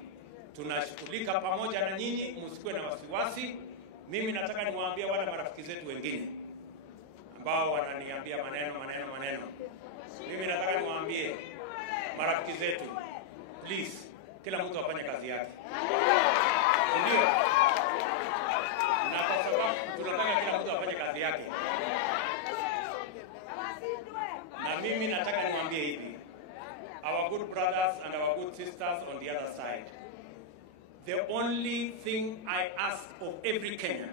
Tunashughulika pamoja na nyinyi, msikuwe na wasiwasi. Mimi nataka niwaambie wale marafiki zetu wengine ambao wananiambia maneno. Mimi nataka niwaambie marafiki zetu, please, kila mtu afanye kazi yake. Ndio. Na kwa sababu tunataka kila mtu afanye kazi yake. Na mimi nataka niwaambie hivi. Our good brothers and our good sisters on the other side. The only thing I ask of every Kenyan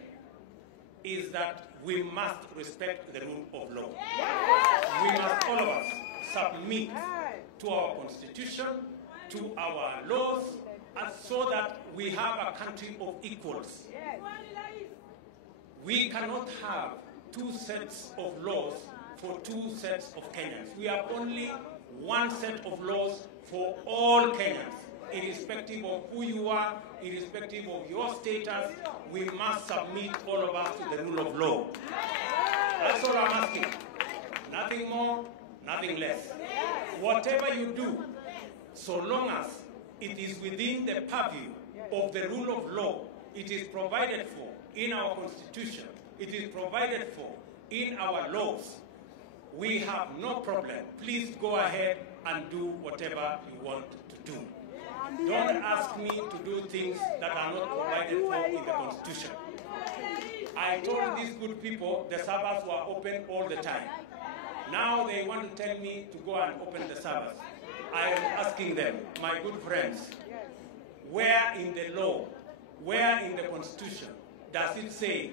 is that we must respect the rule of law. We must, all of us, submit to our constitution, to our laws, and so that we have a country of equals. We cannot have 2 sets of laws for 2 sets of Kenyans. We have only 1 set of laws for all Kenyans, irrespective of who you are, irrespective of your status. We must submit, all of us, to the rule of law. That's all I'm asking. Nothing more, nothing less. Whatever you do, so long as it is within the purview of the rule of law, it is provided for in our constitution, it is provided for in our laws, we have no problem. Please go ahead and do whatever you want to do. Don't ask me to do things that are not provided for in the constitution. I told these good people the servers were open all the time. Now they want to tell me to go and open the servers. I am asking them, my good friends, where in the law, where in the constitution does it say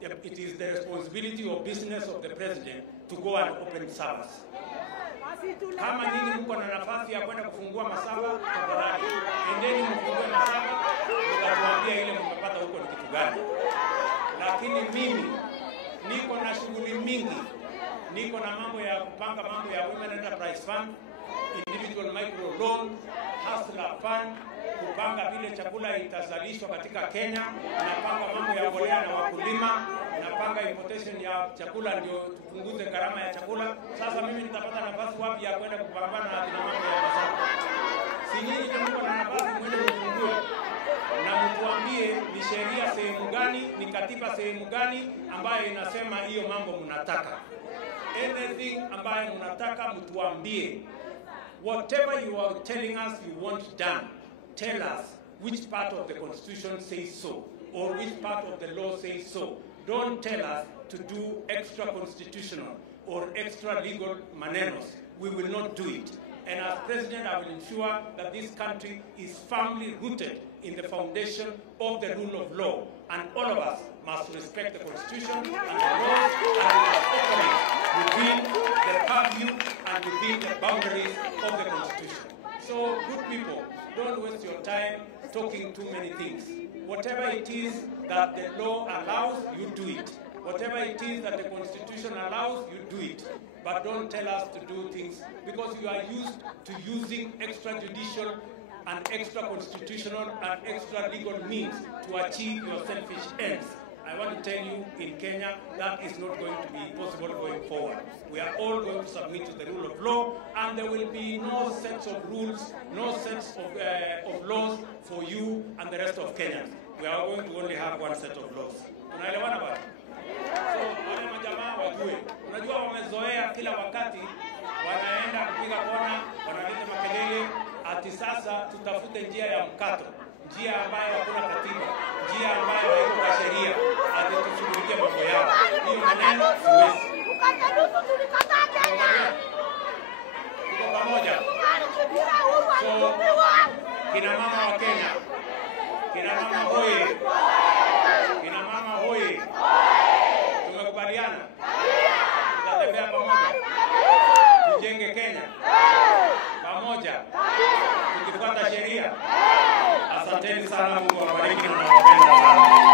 that it is the responsibility or business of the president to go and open servers? Kama nyinyi mko na nafasi ya kwenda kufungua masaba, tafadhali endeni mfungue masaba, mtatuambia ile mmepata huko ni kitu gani. Lakini mimi niko na shughuli mingi, niko na mambo ya kupanga mambo ya Women Enterprise Fund, Individual Micro Loan, Hustler Fund, kupanga vile chakula itazalishwa katika Kenya, napanga mambo ya mbolea na wakulima, napanga importation ya chakula ndio tupunguze gharama ya chakula. Sasa mimi nitapata nafasi wapi ya kwenda kupambana na mambo ya masoko? Si nyinyi ndio mko na nafasi mwende mfungue na mtuambie tuambie ni sheria sehemu gani, ni katiba sehemu gani ambayo inasema hiyo mambo mnataka. Anything ambayo mnataka mtuambie. Whatever you are telling us you want done, tell us which part of the Constitution says so, or which part of the law says so. Don't tell us to do extra constitutional or extra legal manenos. We will not do it. And as President, I will ensure that this country is firmly rooted in the foundation of the rule of law. And all of us must respect the Constitution and the laws, and we must operate within the purview and within the boundaries of the Constitution. So, good people, don't waste your time talking too many things. Whatever it is that the law allows, you do it. Whatever it is that the Constitution allows, you do it. But don't tell us to do things because you are used to using extrajudicial and extra constitutional and extra legal means to achieve your selfish ends. I want to tell you, in Kenya, that is not going to be possible going forward. We are all going to submit to the rule of law, and there will be no sets of rules, no sets of laws for you and the rest of Kenyans. We are going to only have one set of laws. Tunaelewana bwana? So, wale majamaa wajue. Unajua wamezoea kila wakati, wanaenda kupiga kona, wanaleta makelele, ati sasa tutafute njia ya mkato. Njia ambayo hakuna katiba, njia ambayo haiko kwa sheria, ati tushughulikie mambo yao. Hiyo maneno siwezi. Tuko pamoja. So, kina mama wa Kenya, kina mama hoye, kina mama hoye, tumekubaliana, tutatembea pamoja, tujenge Kenya pamoja, tukifuata sheria. Asanteni sana, Mungu awabariki na nawapenda sana.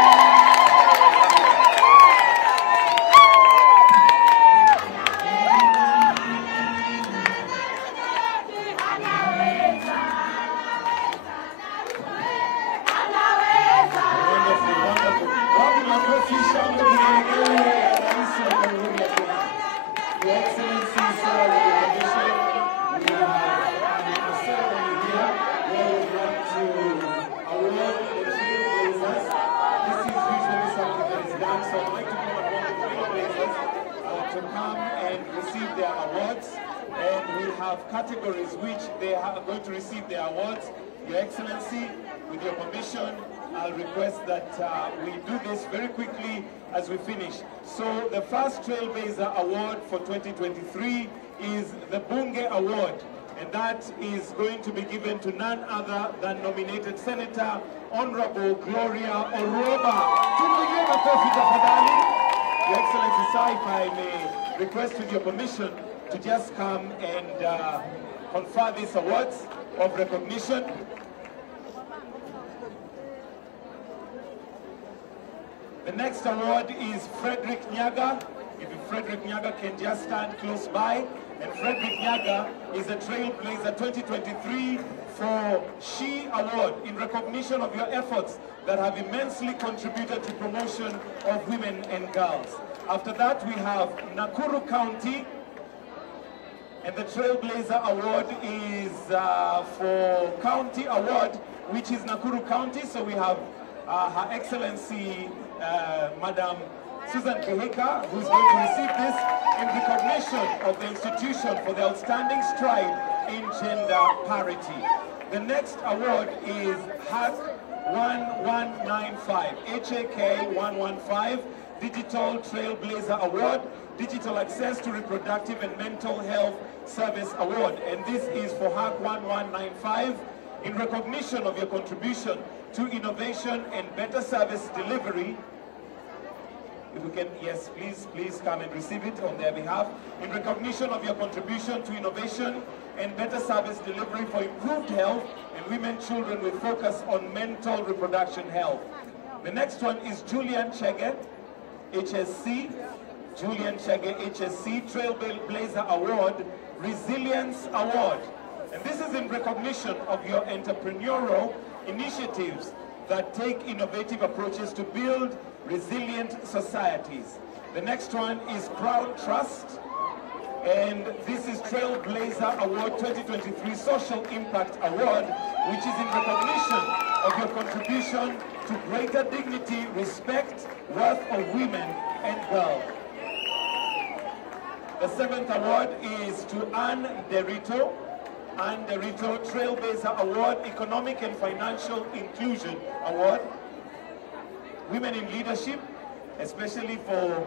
To come and receive their awards, and we have categories which they are going to receive their awards. Your Excellency, with your permission, I'll request that we do this very quickly as we finish. So the first Trailblazer Award for 2023 is the Bunge Award, and that is going to be given to none other than nominated Senator Honorable Gloria Oroba. Your Excellency, sir, if I may request with your permission to just come and confer these awards of recognition. The next award is Frederick Nyaga. If Frederick Nyaga can just stand close by. And Frederick Nyaga is a Trailblazer 2023 for She Award in recognition of your efforts that have immensely contributed to promotion of women and girls. After that, we have Nakuru County, and the Trailblazer Award is for County Award, which is Nakuru County. So we have Her Excellency, Madam Susan Kihika, who's going to receive this in recognition of the institution for the outstanding stride in gender parity. The next award is HAK 1195, HAK 115, Digital Trailblazer Award, Digital Access to Reproductive and Mental Health Service Award. And this is for HAK 1195 in recognition of your contribution to innovation and better service delivery. If we can, yes, please come and receive it on their behalf. In recognition of your contribution to innovation and better service delivery for improved health and women, children with focus on mental reproduction health. The next one is Julian Chege, HSC. Julian Chege, HSC, Trailblazer Award, Resilience Award. And this is in recognition of your entrepreneurial initiatives that take innovative approaches to build resilient societies. The next one is Proud Trust, and this is Trailblazer Award 2023 Social Impact Award, which is in recognition of your contribution to greater dignity, respect, worth of women and girls. The 7th award is to Anne Derrito. Anne Derrito Trailblazer Award, Economic and Financial Inclusion Award. Women in leadership, especially for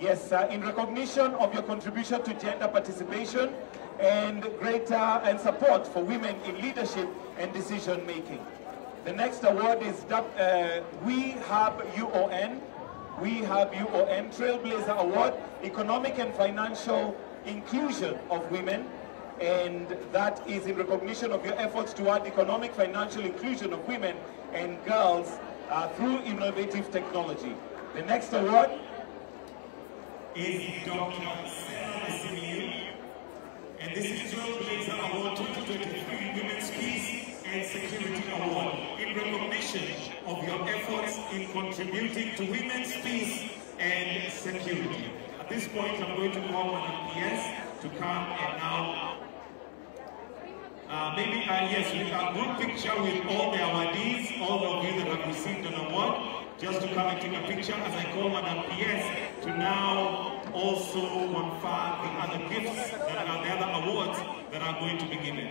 yes, in recognition of your contribution to gender participation and greater support for women in leadership and decision making. The next award is We Have UON. We Have UON Trailblazer Award, Economic and Financial Inclusion of Women. And that is in recognition of your efforts toward economic financial inclusion of women and girls through innovative technology. The next award is Dr. and this is Trailblazer Award 2023 Women's Peace and Security Award in recognition of your efforts in contributing to women's peace and security. At this point, I'm going to call on PS to come and now yes, with a group picture with all the awardees, all of you that have received an award, just to come and take a picture as I call Madam PS to now also confer the other gifts that are the other awards that are going to be given.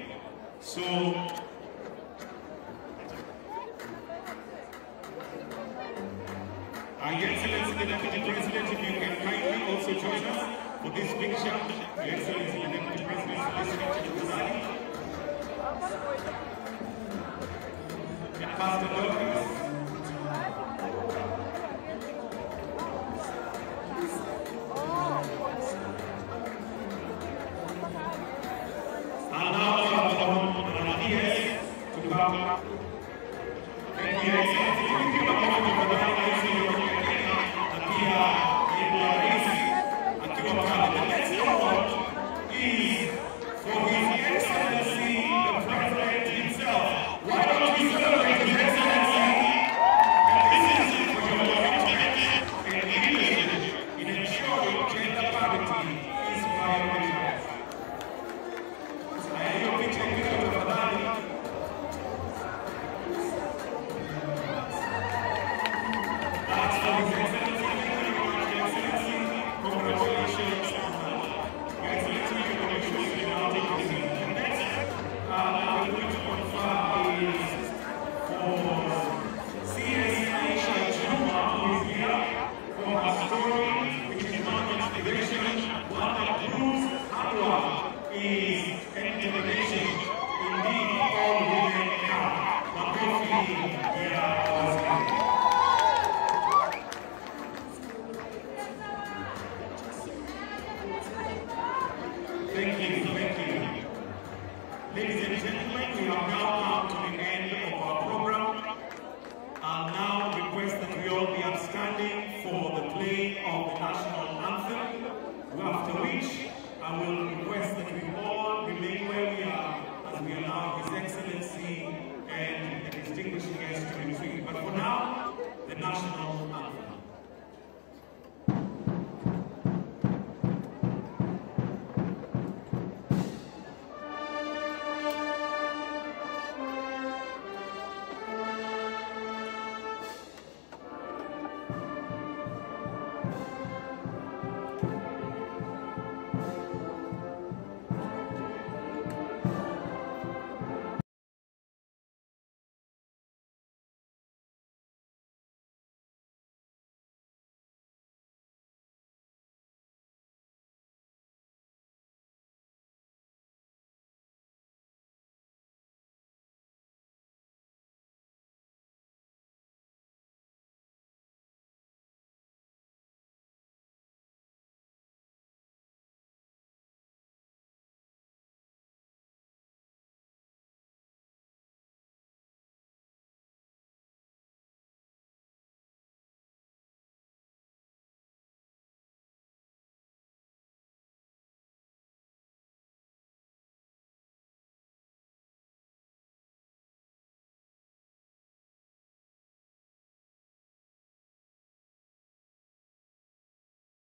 So, Your Excellency the Deputy President, if you can kindly also join us for this picture. Your Excellency the Deputy President, listening to the design. And Pastor Dorcas. And now we have the ideas to come. Thank you, Your Excellency. Thank you for the next award is for His Excellency the President himself. Why don't we celebrate His Excellency? And this is for your commitment and leadership in ensuring gender parity is prioritized. I have your picture of the family. That's for His Excellency. Congratulations. Your Excellency, congratulations. You now take this in. The next I'm going to confer is for CS Aisha Juma, who is here for her story, which is not inspiration, one that proves hard work is determination. Indeed, all women count. Makofi, yeah.